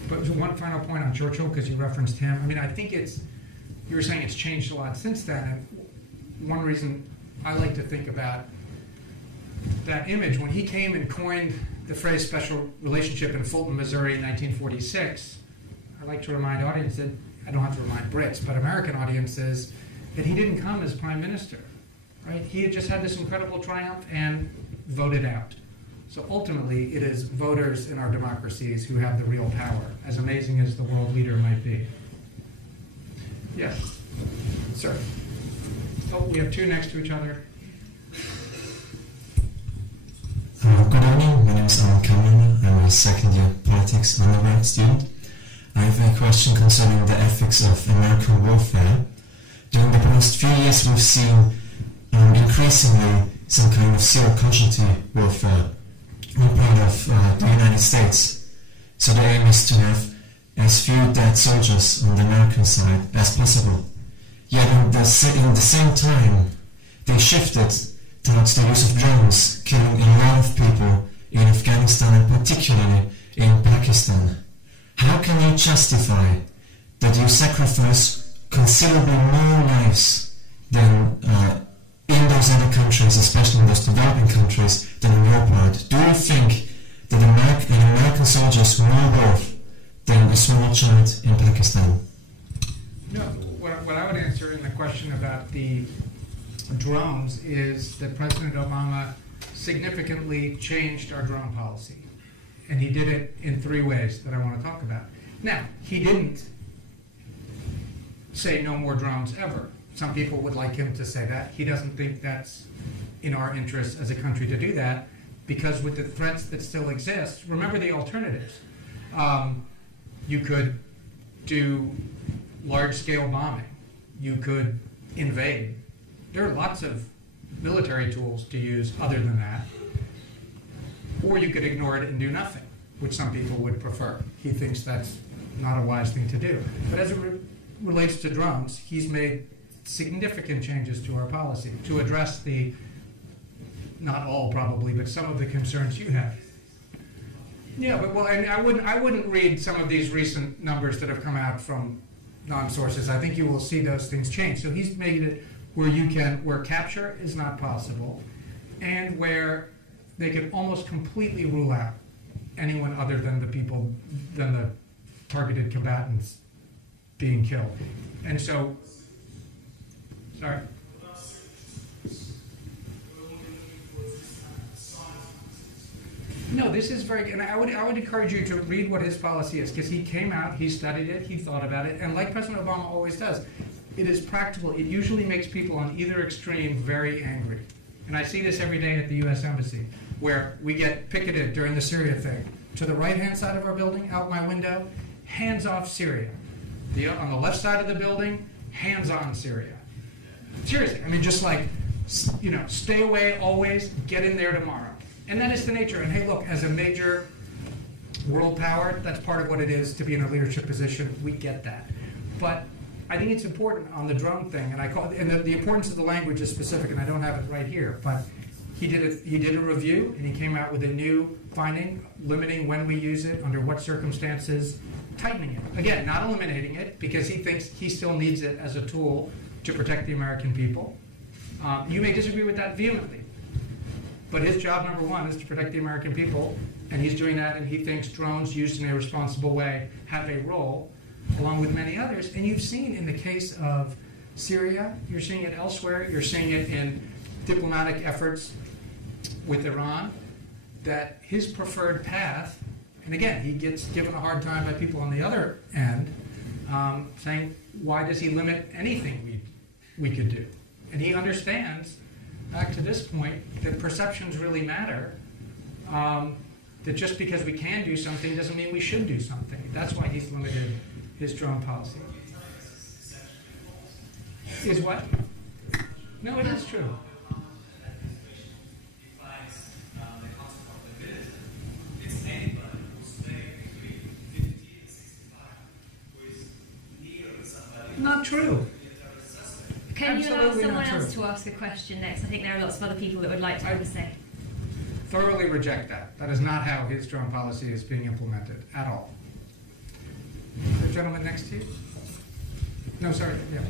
But one final point on Churchill, because you referenced him. I mean, I think you were saying it's changed a lot since then. And one reason I like to think about that image, when he came and coined the phrase special relationship in Fulton, Missouri in 1946, I like to remind audiences, I don't have to remind Brits, but American audiences, that he didn't come as prime minister. Right? He had just had this incredible triumph and voted out. So ultimately, it is voters in our democracies who have the real power, as amazing as the world leader might be. Yes, sir. Oh, we have two next to each other. Good evening, my name is Alan Cameron. I'm a second-year politics undergrad student. I have a question concerning the ethics of American warfare. During the past few years, we've seen increasingly some kind of zero-casualty warfare on part of the United States. So the aim is to have as few dead soldiers on the American side as possible. Yet in the same time, they shifted towards the use of drones, killing a lot of people in Afghanistan and particularly in Pakistan. How can you justify that you sacrifice considerably more lives than in those other countries, especially in those developing countries, than in your part? Do you think that an American soldier is more worth than a small child in Pakistan? No, what I would answer in the question about the drones is that President Obama significantly changed our drone policy. And he did it in 3 ways that I want to talk about. Now, he didn't say no more drones ever. Some people would like him to say that. He doesn't think that's in our interest as a country to do that, because with the threats that still exist, remember the alternatives. You could do large-scale bombing. You could invade. There are lots of military tools to use other than that. Or you could ignore it and do nothing, which some people would prefer. He thinks that's not a wise thing to do. But as it relates to drones, he's made significant changes to our policy to address the, not all probably, but some of the concerns you have. Yeah, but well, and I wouldn't read some of these recent numbers that have come out from non-sources. I think you will see those things change. So he's made it where capture is not possible, and where they could almost completely rule out anyone other than the targeted combatants being killed. And so, sorry? No, this is very, and I would encourage you to read what his policy is, because he came out, he studied it, he thought about it, and like President Obama always does, it is practical. It usually makes people on either extreme very angry. And I see this every day at the U.S. Embassy, where we get picketed during the Syria thing. To the right-hand side of our building, out my window, hands off Syria. On the left side of the building, hands on Syria. Seriously, I mean, just like, stay away always, get in there tomorrow. And that is the nature. And hey, look, as a major world power, that's part of what it is to be in a leadership position. We get that. But I think it's important on the drone thing, and the importance of the language is specific, and I don't have it right here, but he did a review, and he came out with a new finding, limiting when we use it, under what circumstances, tightening it. Again, not eliminating it, because he thinks he still needs it as a tool to protect the American people. You may disagree with that vehemently, but his job number 1 is to protect the American people, and he's doing that, and he thinks drones used in a responsible way have a role, along with many others. And you've seen in the case of Syria, you're seeing it elsewhere, you're seeing it in diplomatic efforts with Iran, that his preferred path, and again, he gets given a hard time by people on the other end, saying, why does he limit anything we could do? And he understands, back to this point, that perceptions really matter, that just because we can do something doesn't mean we should do something. That's why he's limited his drone policy. Is what? No, it is true. Not true. Can you allow Absolutely someone not else true. to ask a question next? I think there are lots of other people that would like to have a say. Thoroughly reject that. That is not how his drone policy is being implemented at all. The gentleman next to you? No, sorry. Yeah.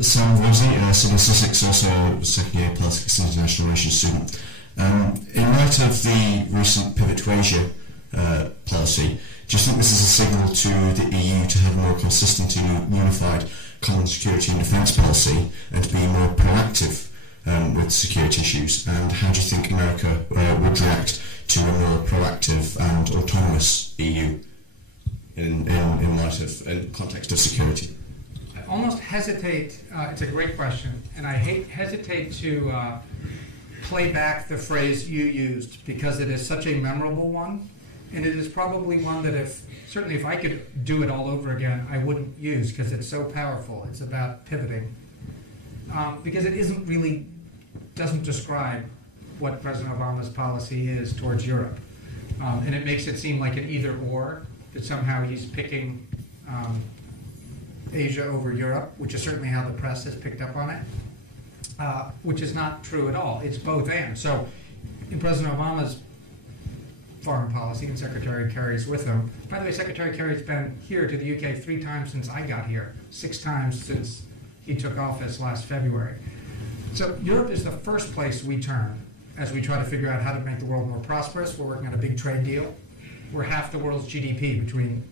Sam Woolsey, Civil Sussex, also second year politics and international relations student. In light of the recent pivot to Asia policy, do you think this is a signal to the EU to have a more consistent and unified common security and defence policy and to be more proactive with security issues? And how do you think America would react to a more proactive and autonomous EU in context of security? I almost hesitate, it's a great question, and I hesitate to play back the phrase you used, because it is such a memorable one, and it is probably one that certainly if I could do it all over again, I wouldn't use, because it's so powerful. It's about pivoting. Because it doesn't describe what President Obama's policy is towards Europe. And it makes it seem like an either-or, that somehow he's picking Asia over Europe, which is certainly how the press has picked up on it. which is not true at all. It's both and. So in President Obama's foreign policy, and Secretary Kerry's with him. By the way, Secretary Kerry's been here to the UK 3 times since I got here, 6 times since he took office last February. So Europe is the first place we turn as we try to figure out how to make the world more prosperous. We're working on a big trade deal. We're half the world's GDP between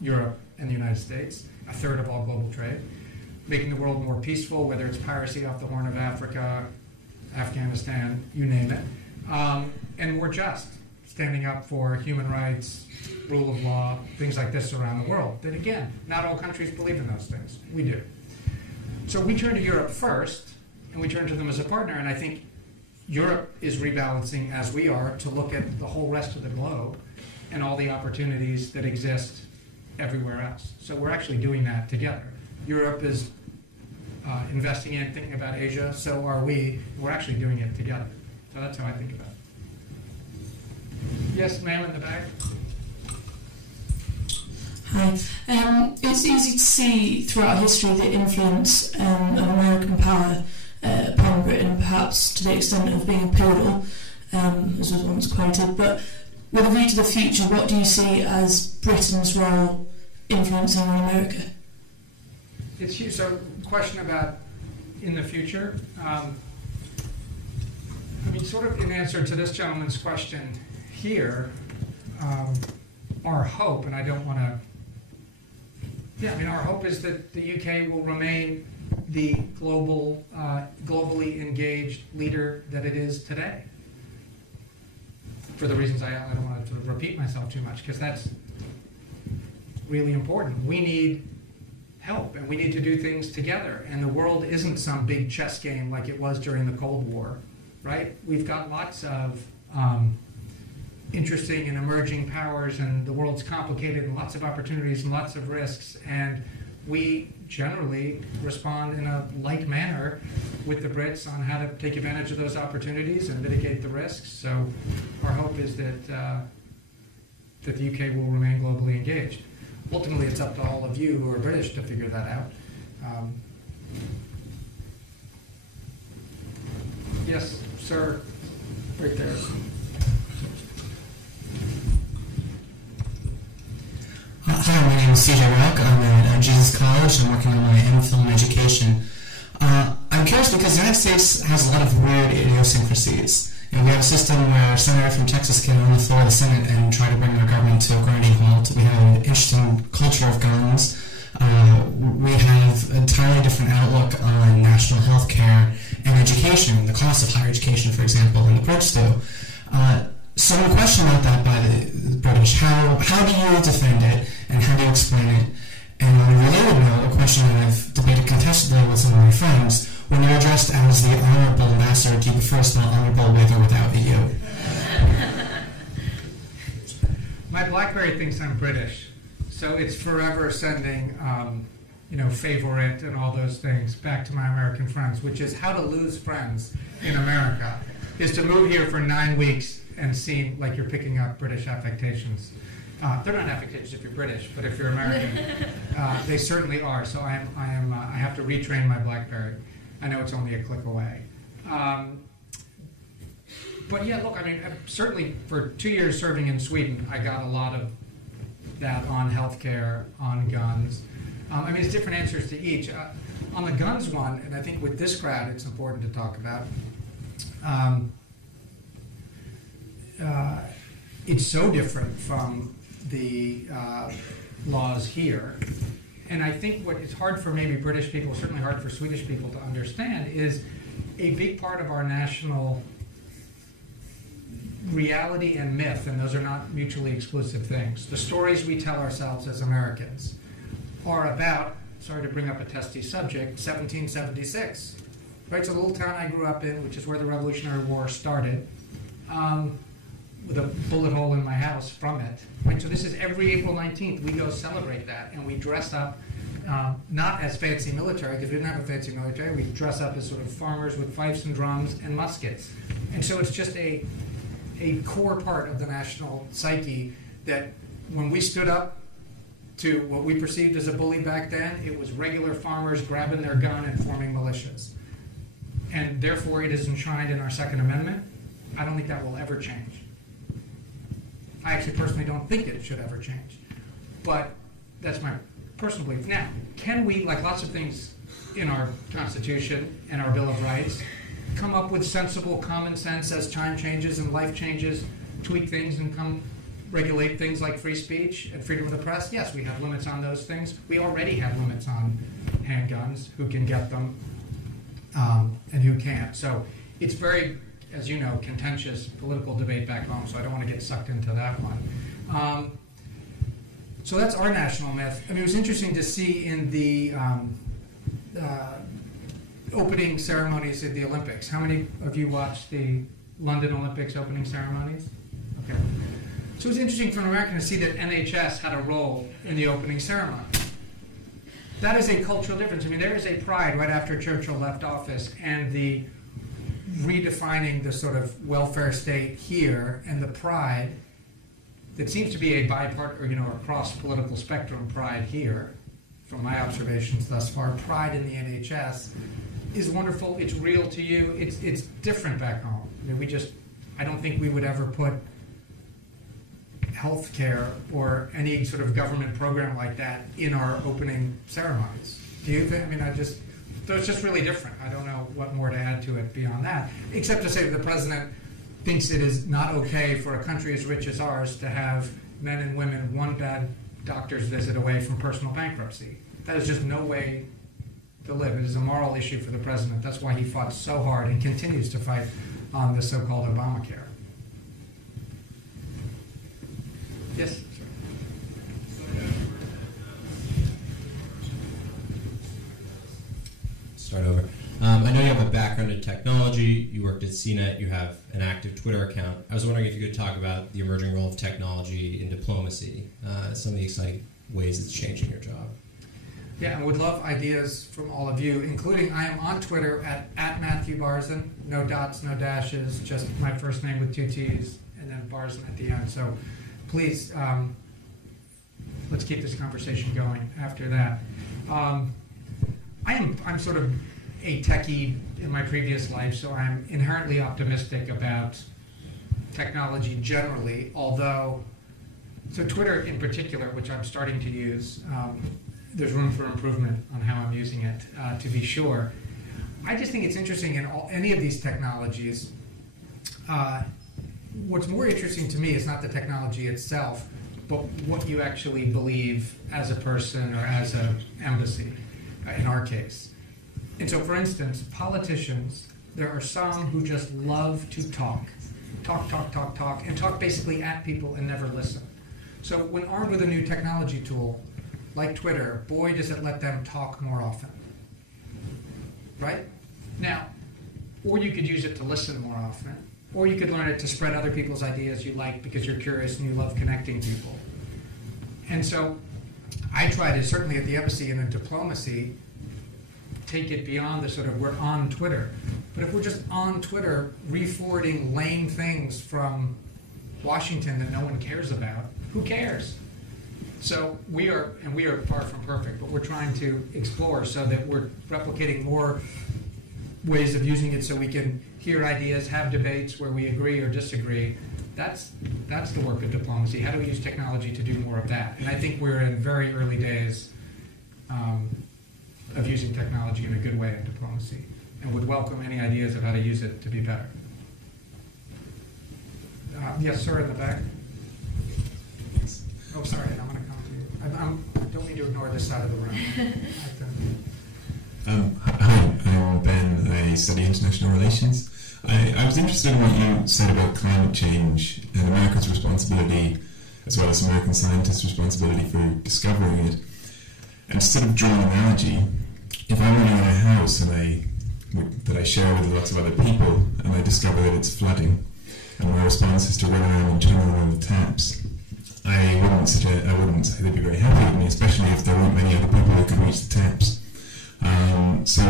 Europe and the United States, a third of all global trade. Making the world more peaceful, whether it's piracy off the Horn of Africa, Afghanistan, you name it, and more just. Standing up for human rights, rule of law, things like this around the world. That again, not all countries believe in those things. We do. So we turn to Europe first, and we turn to them as a partner, and I think Europe is rebalancing, as we are, to look at the whole rest of the globe and all the opportunities that exist everywhere else. So we're actually doing that together. Europe is investing in, thinking about Asia, so are we. We're actually doing it together. So that's how I think about it. Yes, ma'am, in the back. Hi. It's easy to see throughout history the influence of American power upon Britain, perhaps to the extent of being a poodle, as was once quoted. But with a view to the future, what do you see as Britain's role influencing America? It's huge. So, question about in the future. I mean, sort of in answer to this gentleman's question here, our hope, and I don't want to, our hope is that the UK will remain the globally engaged leader that it is today. For the reasons I don't want to repeat myself too much, because that's really important. We need help, and we need to do things together. And the world isn't some big chess game like it was during the Cold War, right? We've got lots of interesting and emerging powers, and the world's complicated, and lots of opportunities and lots of risks, and we generally respond in a like manner with the Brits on how to take advantage of those opportunities and mitigate the risks. So our hope is that that the UK will remain globally engaged. Ultimately, it's up to all of you who are British to figure that out. Yes, sir, right there. Hi, my name is CJ Rock. I'm at Jesus College. I'm working on my MPhil in education. I'm curious because the United States has a lot of weird idiosyncrasies. We have a system where a senator from Texas can on the floor of the Senate and try to bring our government to a grinding halt. We have an interesting culture of guns. We have an entirely different outlook on national health care and education, the cost of higher education, for example, than the Brits do. So a question about that by the British, how do you defend it, and how do you explain it? And on a related note, a question that I've debated contestedly with some of my friends, when you're addressed as the Honourable Ambassador, do you prefer to spell honourable with or without a U? My BlackBerry thinks I'm British, so it's forever sending, favorite and all those things back to my American friends, which is how to lose friends in America, is to move here for 9 weeks and seem like you're picking up British affectations. They're not affectations if you're British, but if you're American, they certainly are. So I have to retrain my BlackBerry. I know it's only a click away. But yeah, look, certainly for 2 years serving in Sweden, I got a lot of that on healthcare, on guns. It's different answers to each. On the guns one, and I think with this crowd it's important to talk about, it's so different from the laws here. And I think what is hard for maybe British people, certainly hard for Swedish people to understand, is a big part of our national reality and myth, and those are not mutually exclusive things. The stories we tell ourselves as Americans are about, sorry to bring up a testy subject, 1776. Right, it's a little town I grew up in, which is where the Revolutionary War started, with a bullet hole in my house from it. Right, so this is every April 19th, we go celebrate that, and we dress up, not as fancy military, because we didn't have a fancy military, we dress up as sort of farmers with fifes and drums and muskets. And so it's just a core part of the national psyche that when we stood up to what we perceived as a bully back then, it was regular farmers grabbing their gun and forming militias. and therefore it is enshrined in our Second Amendment. I don't think that will ever change. I actually personally don't think it should ever change. But that's my personal belief. Now, can we, like lots of things in our Constitution and our Bill of Rights, come up with sensible common sense as time changes and life changes, tweak things and regulate things like free speech and freedom of the press? Yes, we have limits on those things. We already have limits on handguns, who can get them and who can't. So it's very, as you know, contentious political debate back home, so I don't want to get sucked into that one. So that's our national myth. I mean, it was interesting to see in the opening ceremonies at the Olympics. How many of you watched the London Olympics opening ceremonies? Okay. So it was interesting for an American to see that NHS had a role in the opening ceremony. That is a cultural difference. I mean, there is a pride right after Churchill left office and the redefining the sort of welfare state here, and the pride that seems to be a bipartisan, across political spectrum pride here, from my observations thus far. Pride in the NHS is wonderful. It's real to you. It's different back home. I mean, I don't think we would ever put health care or any sort of government program like that in our opening ceremonies. Do you think? I mean, so it's just really different. I don't know what more to add to it beyond that, except to say that the president thinks it is not okay for a country as rich as ours to have men and women one bad doctor's visit away from personal bankruptcy. That is just no way to live. It is a moral issue for the president. That's why he fought so hard and continues to fight on the so-called Obamacare. Yes, sir. Start over. I know you have a background in technology. You worked at CNET. You have an active Twitter account. I was wondering if you could talk about the emerging role of technology in diplomacy, some of the exciting ways it's changing your job. Yeah, I would love ideas from all of you, including I am on Twitter at Matthew Barzun. No dots, no dashes, just my first name with 2 T's and then Barzun at the end. So please, let's keep this conversation going after that. I'm sort of a techie in my previous life, so I'm inherently optimistic about technology generally, so Twitter in particular, which I'm starting to use, there's room for improvement on how I'm using it, to be sure. I just think it's interesting in any of these technologies. What's more interesting to me is not the technology itself, but what you actually believe as a person or as an embassy, in our case. And so, for instance, politicians, there are some who just love to talk, and talk basically at people and never listen. So when armed with a new technology tool, like Twitter, boy, does it let them talk more often. Right? Now, or you could use it to listen more often, or you could learn it to spread other people's ideas you like because you're curious and you love connecting people. And so I try to, certainly at the embassy and in diplomacy, take it beyond the sort of we're on Twitter. But if we're just on Twitter re-forwarding lame things from Washington that no one cares about, who cares? So we are far from perfect, but we're trying to explore so that we're replicating more ways of using it so we can hear ideas, have debates where we agree or disagree. That's the work of diplomacy. How do we use technology to do more of that? And I think we're in very early days of using technology in a good way in diplomacy, and would welcome any ideas of how to use it to be better. Yes, sir, in the back. Oh, sorry, I'm going to come to you. I don't mean to ignore this side of the room. Hi, I'm Ben. I study international relations. I was interested in what you said about climate change and America's responsibility, as well as American scientists' responsibility for discovering it. And to sort of draw an analogy, if I'm living in a house that I share with lots of other people, and I discover that it's flooding, and my response is to run around and turn on all the taps, I wouldn't say they'd be very happy with me, especially if there weren't many other people who could reach the taps. So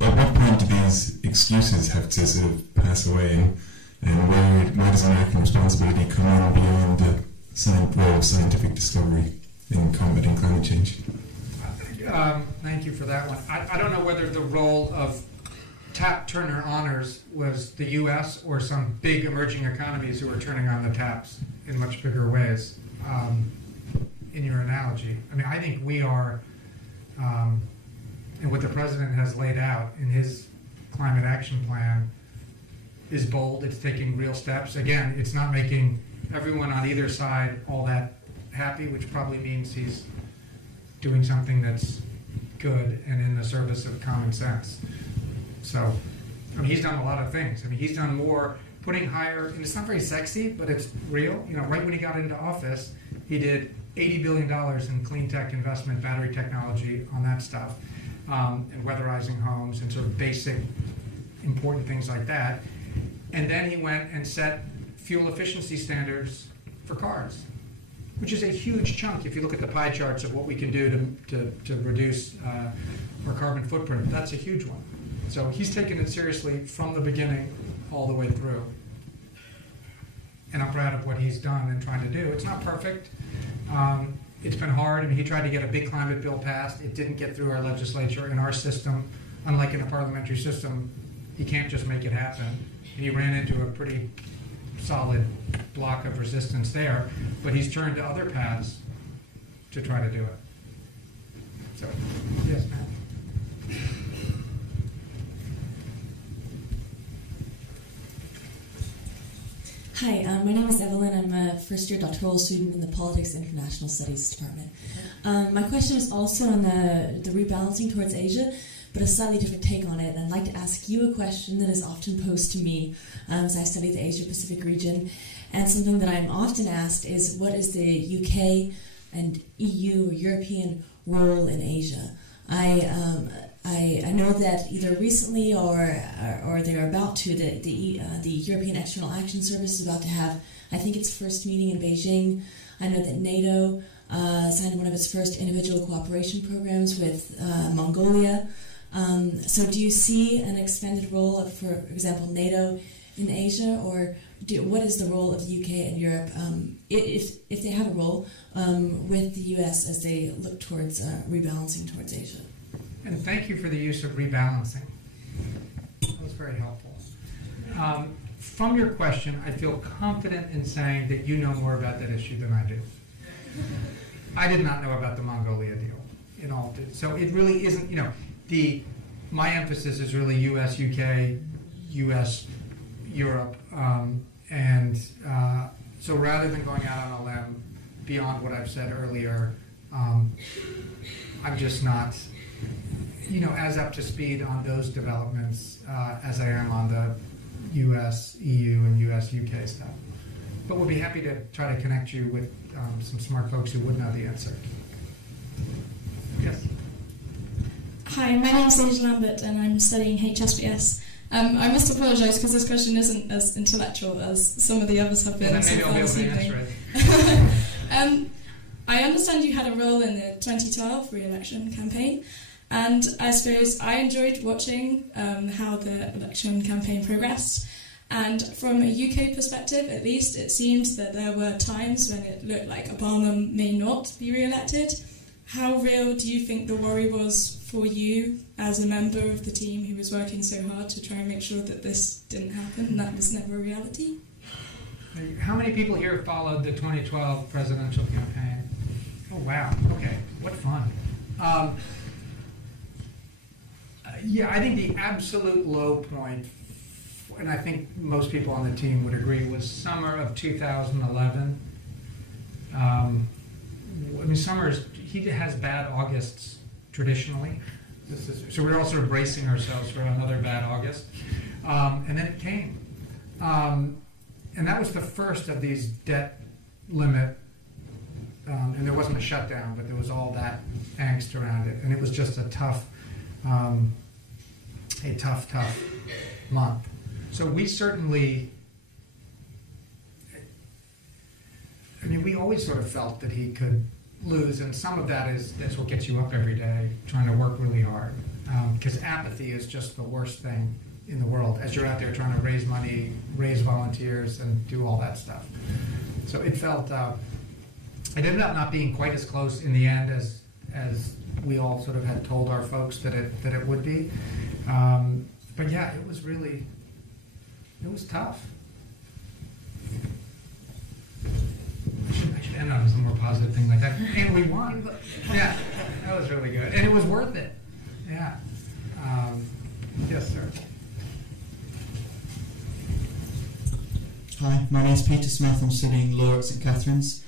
at what point do these excuses have to sort of pass away, and where does American responsibility come in beyond the role of scientific discovery in combating climate change? Thank you for that one. I don't know whether the role of tap turner honors was the U.S. or some big emerging economies who are turning on the taps in much bigger ways. In your analogy, I mean, I think we are, and what the president has laid out in his climate action plan is bold. It's taking real steps. Again, it's not making everyone on either side all that happy, which probably means he's doing something that's good and in the service of common sense. So, I mean, he's done a lot of things. I mean, he's done more, putting higher, and it's not very sexy, but it's real. You know, right when he got into office, he did $80 billion in clean tech investment, battery technology, on that stuff, and weatherizing homes and sort of basic important things like that. And then he went and set fuel efficiency standards for cars, which is a huge chunk if you look at the pie charts of what we can do to reduce our carbon footprint. That's a huge one. So he's taken it seriously from the beginning all the way through. And I'm proud of what he's done and trying to do. It's not perfect. It's been hard. I mean, he tried to get a big climate bill passed. It didn't get through our legislature. In our system, unlike in a parliamentary system, he can't just make it happen. And he ran into a pretty solid block of resistance there. But he's turned to other paths to try to do it. So, yes, Matt. Hi, my name is Evelyn. I'm a first-year doctoral student in the Politics and International Studies department. My question is also on the rebalancing towards Asia, but a slightly different take on it. And I'd like to ask you a question that is often posed to me as I study the Asia-Pacific region. And something that I'm often asked is, what is the UK and EU or European role in Asia? I know that either recently or they're about to, the European External Action Service is about to have, I think, its first meeting in Beijing. I know that NATO signed one of its first individual cooperation programs with Mongolia. So do you see an expanded role of, for example, NATO in Asia, or what is the role of the UK and Europe, if they have a role, with the US as they look towards rebalancing towards Asia? And thank you for the use of rebalancing. That was very helpful. From your question, I feel confident in saying that you know more about that issue than I do. I did not know about the Mongolia deal in all. So it really isn't, you know, my emphasis is really US, UK, US, Europe. So rather than going out on a limb beyond what I've said earlier, I'm just not, you know, as up to speed on those developments as I am on the US, EU, and US, UK stuff. But we'll be happy to try to connect you with some smart folks who would know the answer. Yes? Hi, my name is Sage Lambert and I'm studying HSBS. I must apologise because this question isn't as intellectual as some of the others have been. Well, then maybe I'll be able to answer it. I understand you had a role in the 2012 re-election campaign, and I suppose I enjoyed watching how the election campaign progressed. And from a UK perspective, at least, it seemed that there were times when it looked like Obama may not be re-elected. How real do you think the worry was for you as a member of the team who was working so hard to try and make sure that this didn't happen and that was never a reality? How many people here followed the 2012 presidential campaign? Oh, wow. Okay. What fun. Yeah, I think the absolute low point, and I think most people on the team would agree, was summer of 2011. I mean, he has bad Augusts traditionally. So we're all sort of bracing ourselves for another bad August. And then it came. And that was the first of these debt limit, and there wasn't a shutdown, but there was all that angst around it. And it was just a tough month. So we certainly, I mean, we always sort of felt that he could lose, and some of that's what gets you up every day, trying to work really hard. Because apathy is just the worst thing in the world, as you're out there trying to raise money, raise volunteers, and do all that stuff. So it felt, it ended up not being quite as close in the end as we all sort of had told our folks that it would be. But yeah, it was tough. I should end on some more positive thing like that. And we won. Yeah, that was really good. And it was worth it. Yeah. Yes, sir. Hi, my name is Peter Smith. I'm studying law at St Catherine's.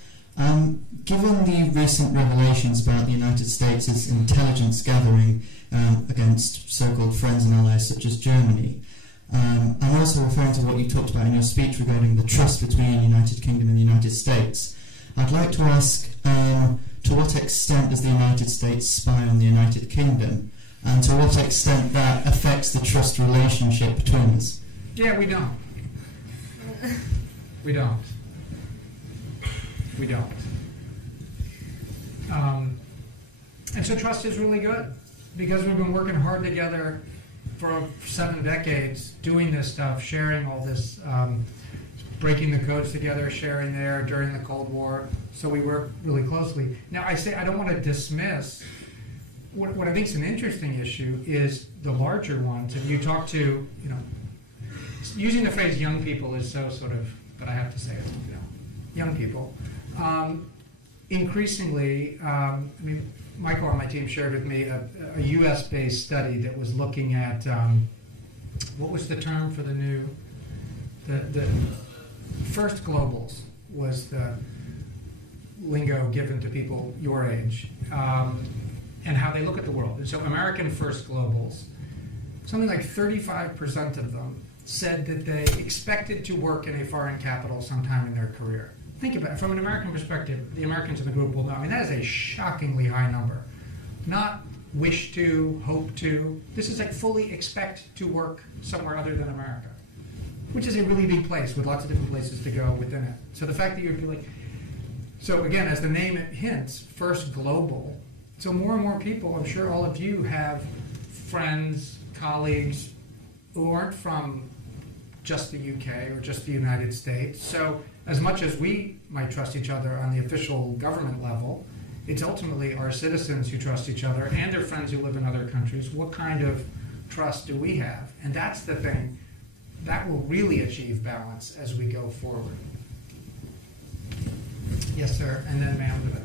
Given the recent revelations about the United States' intelligence gathering against so-called friends and allies such as Germany, I'm also referring to what you talked about in your speech regarding the trust between the United Kingdom and the United States. I'd like to ask, to what extent does the United States spy on the United Kingdom, and to what extent that affects the trust relationship between us? Yeah, we don't. We don't. We don't. And so trust is really good, because we've been working hard together for 7 decades, doing this stuff, sharing all this, breaking the codes together, sharing there during the Cold War. So we work really closely. Now, I don't want to dismiss what I think is an interesting issue is the larger ones. If you talk to, using the phrase young people is so sort of, but I have to say it, young people. Increasingly, Michael on my team shared with me a US-based study that was looking at, what was the term for the new, the first globals was the lingo given to people your age, and how they look at the world. And so American first globals, something like 35% of them said that they expected to work in a foreign capital sometime in their career. Think about it. From an American perspective, the Americans in the group will know. That is a shockingly high number. Not wish to, hope to. This is like fully expect to work somewhere other than America, which is a really big place with lots of different places to go within it. So the fact that you're like, so again, as the name hints, first global. So more and more people, I'm sure all of you have friends, colleagues who aren't from just the UK or just the United States. So as much as we might trust each other on the official government level, it's ultimately our citizens who trust each other and their friends who live in other countries. What kind of trust do we have? And that's the thing that will really achieve balance as we go forward. Yes, sir. And then ma'am with it.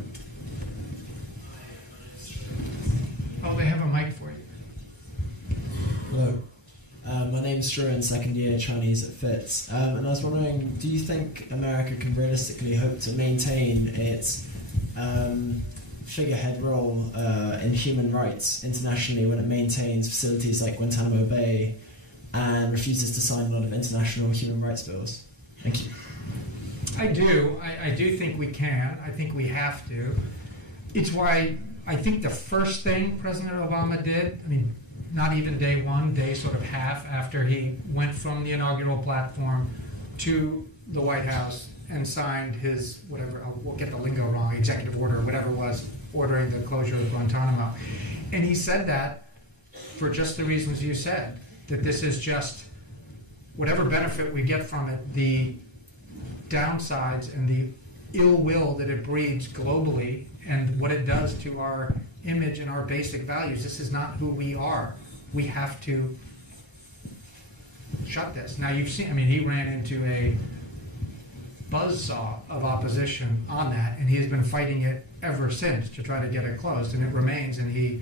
Oh, they have a mic for you. Hello. My name's Struan, second year Chinese at FITS. And I was wondering, do you think America can realistically hope to maintain its figurehead role in human rights internationally when it maintains facilities like Guantanamo Bay and refuses to sign a lot of international human rights bills? Thank you. I do. I do think we can. I think we have to. It's why I think the first thing President Obama did, not even day one, day sort of half after he went from the inaugural platform to the White House and signed his, whatever, we'll get the lingo wrong, executive order, whatever it was, ordering the closure of Guantanamo. And he said that for just the reasons you said, that this is just whatever benefit we get from it, the downsides and the ill will that it breeds globally and what it does to our image and our basic values. This is not who we are. We have to shut this. Now you've seen, he ran into a buzzsaw of opposition on that, and he has been fighting it ever since to try to get it closed, and it remains, and he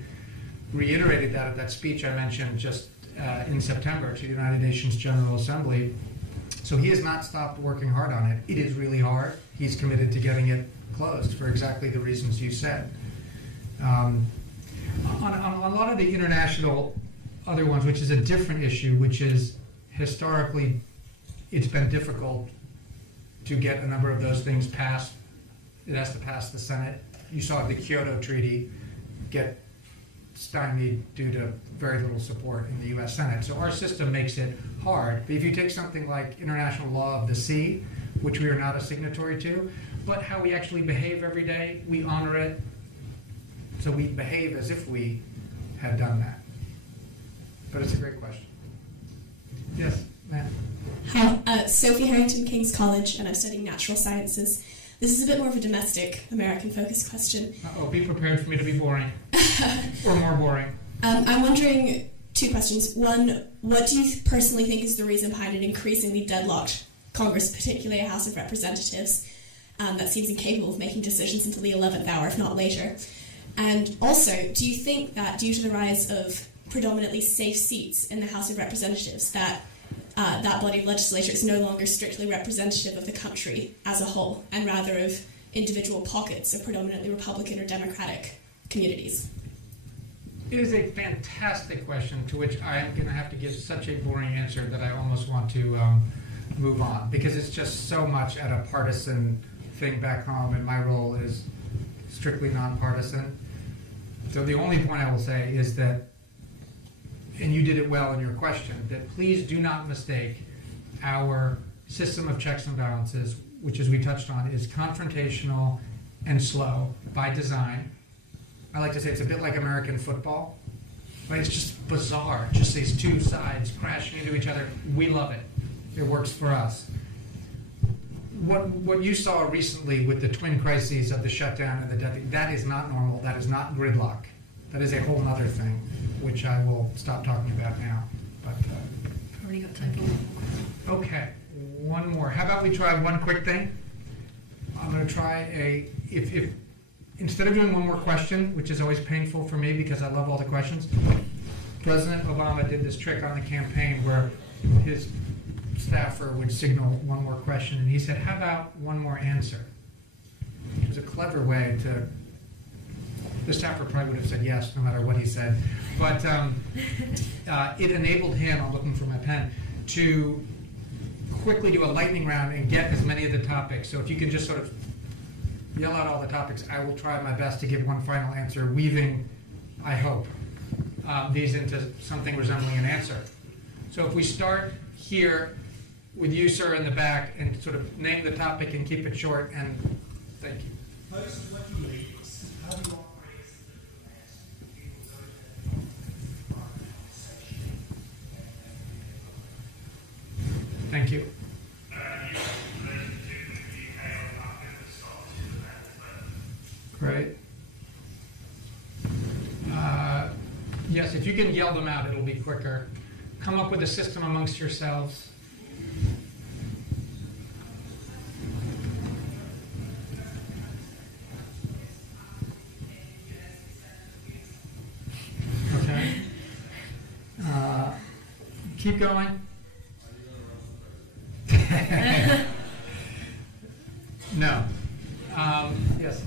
reiterated that at that speech I mentioned just in September to the United Nations General Assembly. So he has not stopped working hard on it. It is really hard. He's committed to getting it closed for exactly the reasons you said. On a lot of the international other ones, which is a different issue, which is historically it's been difficult to get a number of those things passed. It has to pass the Senate. You saw the Kyoto Treaty get stymied due to very little support in the U.S. Senate. So our system makes it hard. But if you take something like International Law of the Sea, which we are not a signatory to, but how we actually behave every day, we honor it. So we behave as if we had done that. But it's a great question. Yes, Matt. Hi, Sophie Harrington, King's College, and I'm studying natural sciences. This is a bit more of a domestic, American-focused question. Uh-oh, be prepared for me to be boring. Or more boring. I'm wondering, two questions. One, what do you personally think is the reason behind an increasingly deadlocked Congress, particularly a House of Representatives, that seems incapable of making decisions until the 11th hour, if not later? And also, do you think that due to the rise of predominantly safe seats in the House of Representatives, that that body of legislature is no longer strictly representative of the country as a whole, and rather of individual pockets of predominantly Republican or Democratic communities? It is a fantastic question to which I am going to have to give such a boring answer that I almost want to move on, because it's just so much at a partisan thing back home, and my role is strictly nonpartisan. So the only point I will say is that, and you did it well in your question, that please do not mistake our system of checks and balances, which, as we touched on, is confrontational and slow by design. I like to say it's a bit like American football, right? It's just bizarre, just these two sides crashing into each other. We love it. It works for us. What you saw recently with the twin crises of the shutdown and the death, that is not normal. That is not gridlock. That is a whole other thing, which I will stop talking about now. But already got time for one more. Okay, one more. How about we try one quick thing? I'm going to try if instead of doing one more question, which is always painful for me because I love all the questions, President Obama did this trick on the campaign where his staffer would signal one more question, and he said, how about one more answer? It was a clever way to, the staffer probably would have said yes no matter what he said, but it enabled him, I'm looking for my pen, to quickly do a lightning round and get as many of the topics. So if you can just sort of yell out all the topics, I will try my best to give one final answer, weaving, I hope, these into something resembling an answer. So if we start here with you, sir, in the back, and sort of name the topic and keep it short, and thank you. Post-WikiLeaks, how do you operate as a diplomat when people go to conversation? Thank you. Great. Yes, if you can yell them out, it'll be quicker. Come up with a system amongst yourselves. Okay. Keep going. No. Yes.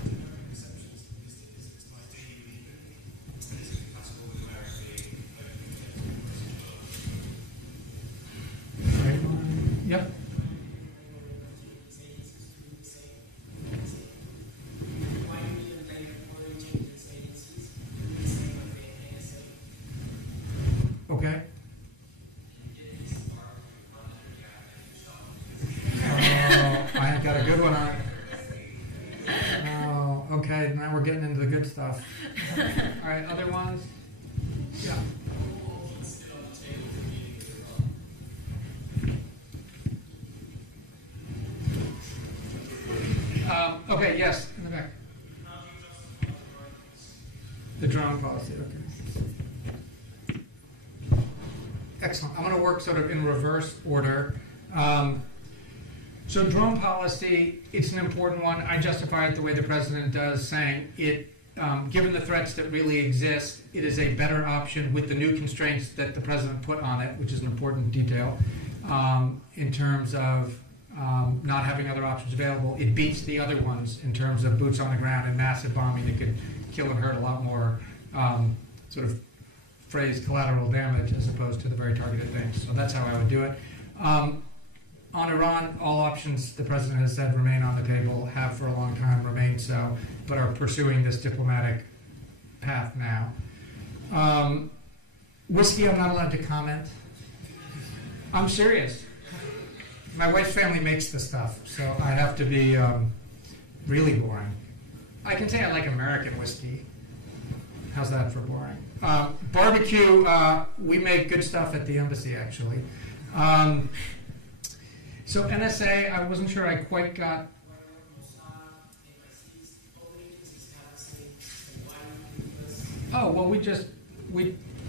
Yep. Okay. I got a good one on it. Oh, okay. Now we're getting into the good stuff. All right, other ones? Yeah. Okay, yes, in the back. The drone policy, okay. Excellent. I'm going to work sort of in reverse order. So drone policy, it's an important one. I justify it the way the president does, saying it, given the threats that really exist, it is a better option with the new constraints that the president put on it, which is an important detail, in terms of not having other options available. It beats the other ones in terms of boots on the ground and massive bombing that could kill and hurt a lot more sort of phrase collateral damage as opposed to the very targeted things. So that's how I would do it. On Iran, all options, the president has said, remain on the table, have for a long time, remain so, but are pursuing this diplomatic path now. Whiskey, I'm not allowed to comment. I'm serious. My wife's family makes the stuff, so I have to be really boring. I can say I like American whiskey. How's that for boring? Barbecue, we make good stuff at the embassy, actually. So NSA, I wasn't sure I quite got... Oh, well,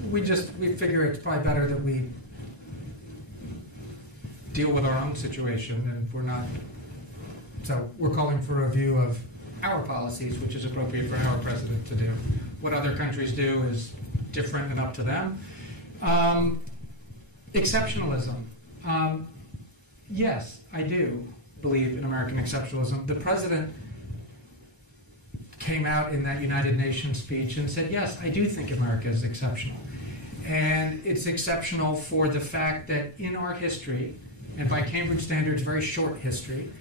we figure it's probably better that we deal with our own situation, and we're not. So we're calling for a review of our policies, which is appropriate for our president to do. What other countries do is different and up to them. Exceptionalism. Yes, I do believe in American exceptionalism. The president came out in that United Nations speech and said, yes, I do think America is exceptional. And it's exceptional for the fact that in our history, and by Cambridge standards, very short history,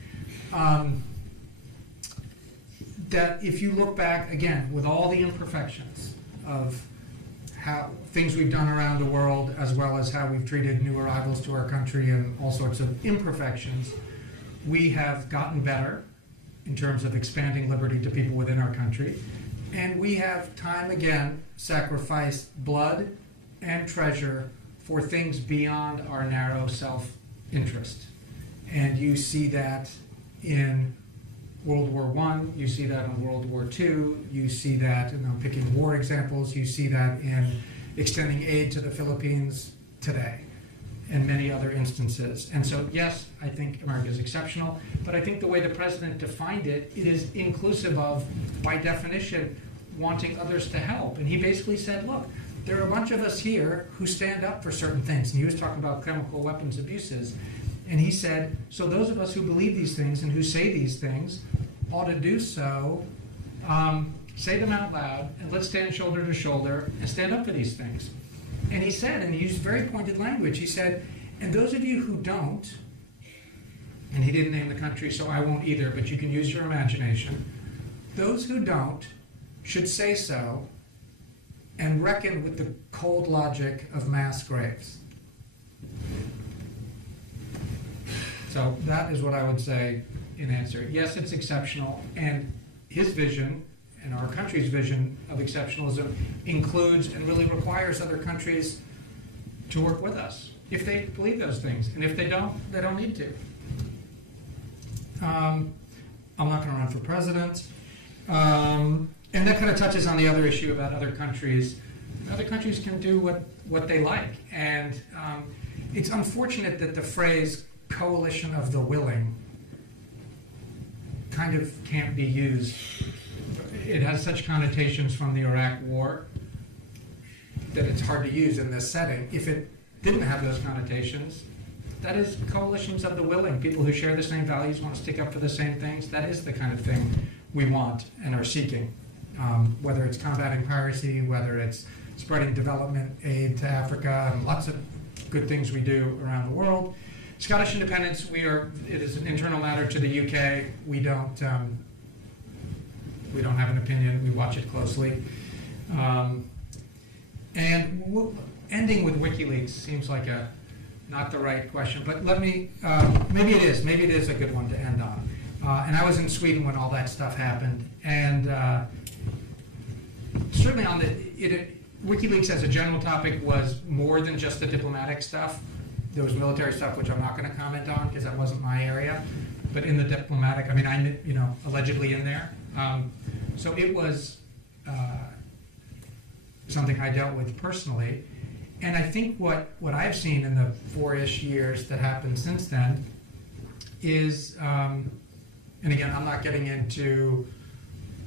that if you look back, again, with all the imperfections of how things we've done around the world, as well as how we've treated new arrivals to our country and all sorts of imperfections, we have gotten better in terms of expanding liberty to people within our country. And we have time again sacrificed blood and treasure for things beyond our narrow self-interest. And you see that in World War I, you see that in World War II, you see that, and I'm picking war examples, you see that in extending aid to the Philippines today, and many other instances. And so, yes, I think America is exceptional, but I think the way the president defined it, it is inclusive of, by definition, wanting others to help. And he basically said, look, there are a bunch of us here who stand up for certain things. And he was talking about chemical weapons abuses. And he said, so those of us who believe these things and who say these things ought to do so, say them out loud, and let's stand shoulder to shoulder and stand up for these things. And he said, and he used very pointed language, he said, and those of you who don't, and he didn't name the country, so I won't either, but you can use your imagination, those who don't should say so and reckon with the cold logic of mass graves. So that is what I would say in answer. Yes, it's exceptional, and his vision and our country's vision of exceptionalism includes and really requires other countries to work with us if they believe those things. And if they don't need to. I'm not going to run for president. And that kind of touches on the other issue about other countries. Other countries can do what they like. And it's unfortunate that the phrase coalition of the willing kind of can't be used. It has such connotations from the Iraq War that it's hard to use in this setting. If it didn't have those connotations, that is coalitions of the willing. People who share the same values, want to stick up for the same things. That is the kind of thing we want and are seeking. Whether it's combating piracy, whether it's spreading development aid to Africa, and lots of good things we do around the world. Scottish independence, it is an internal matter to the UK. We don't have an opinion. We watch it closely. And ending with WikiLeaks seems like not the right question, but let me, maybe it is. Maybe it is a good one to end on. And I was in Sweden when all that stuff happened. And certainly on WikiLeaks as a general topic was more than just the diplomatic stuff. There was military stuff, which I'm not going to comment on because that wasn't my area. But in the diplomatic, I mean, I'm allegedly in there. So it was something I dealt with personally. And I think what I've seen in the 4-ish years that happened since then is, and again, I'm not getting into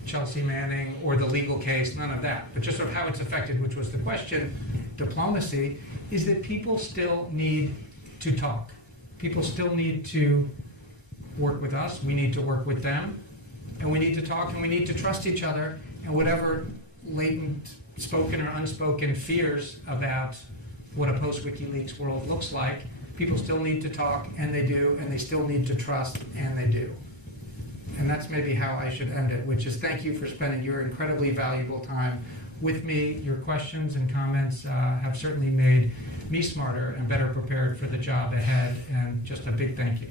Chelsea Manning or the legal case, none of that, but just sort of how it's affected, which was the question, diplomacy, is that people still need to talk. People still need to work with us. We need to work with them. And we need to talk and we need to trust each other. And whatever latent, spoken or unspoken fears about what a post-WikiLeaks world looks like, people still need to talk, and they do, and they still need to trust, and they do. And that's maybe how I should end it, which is thank you for spending your incredibly valuable time with me. Your questions and comments have certainly made me smarter and better prepared for the job ahead, and just a big thank you.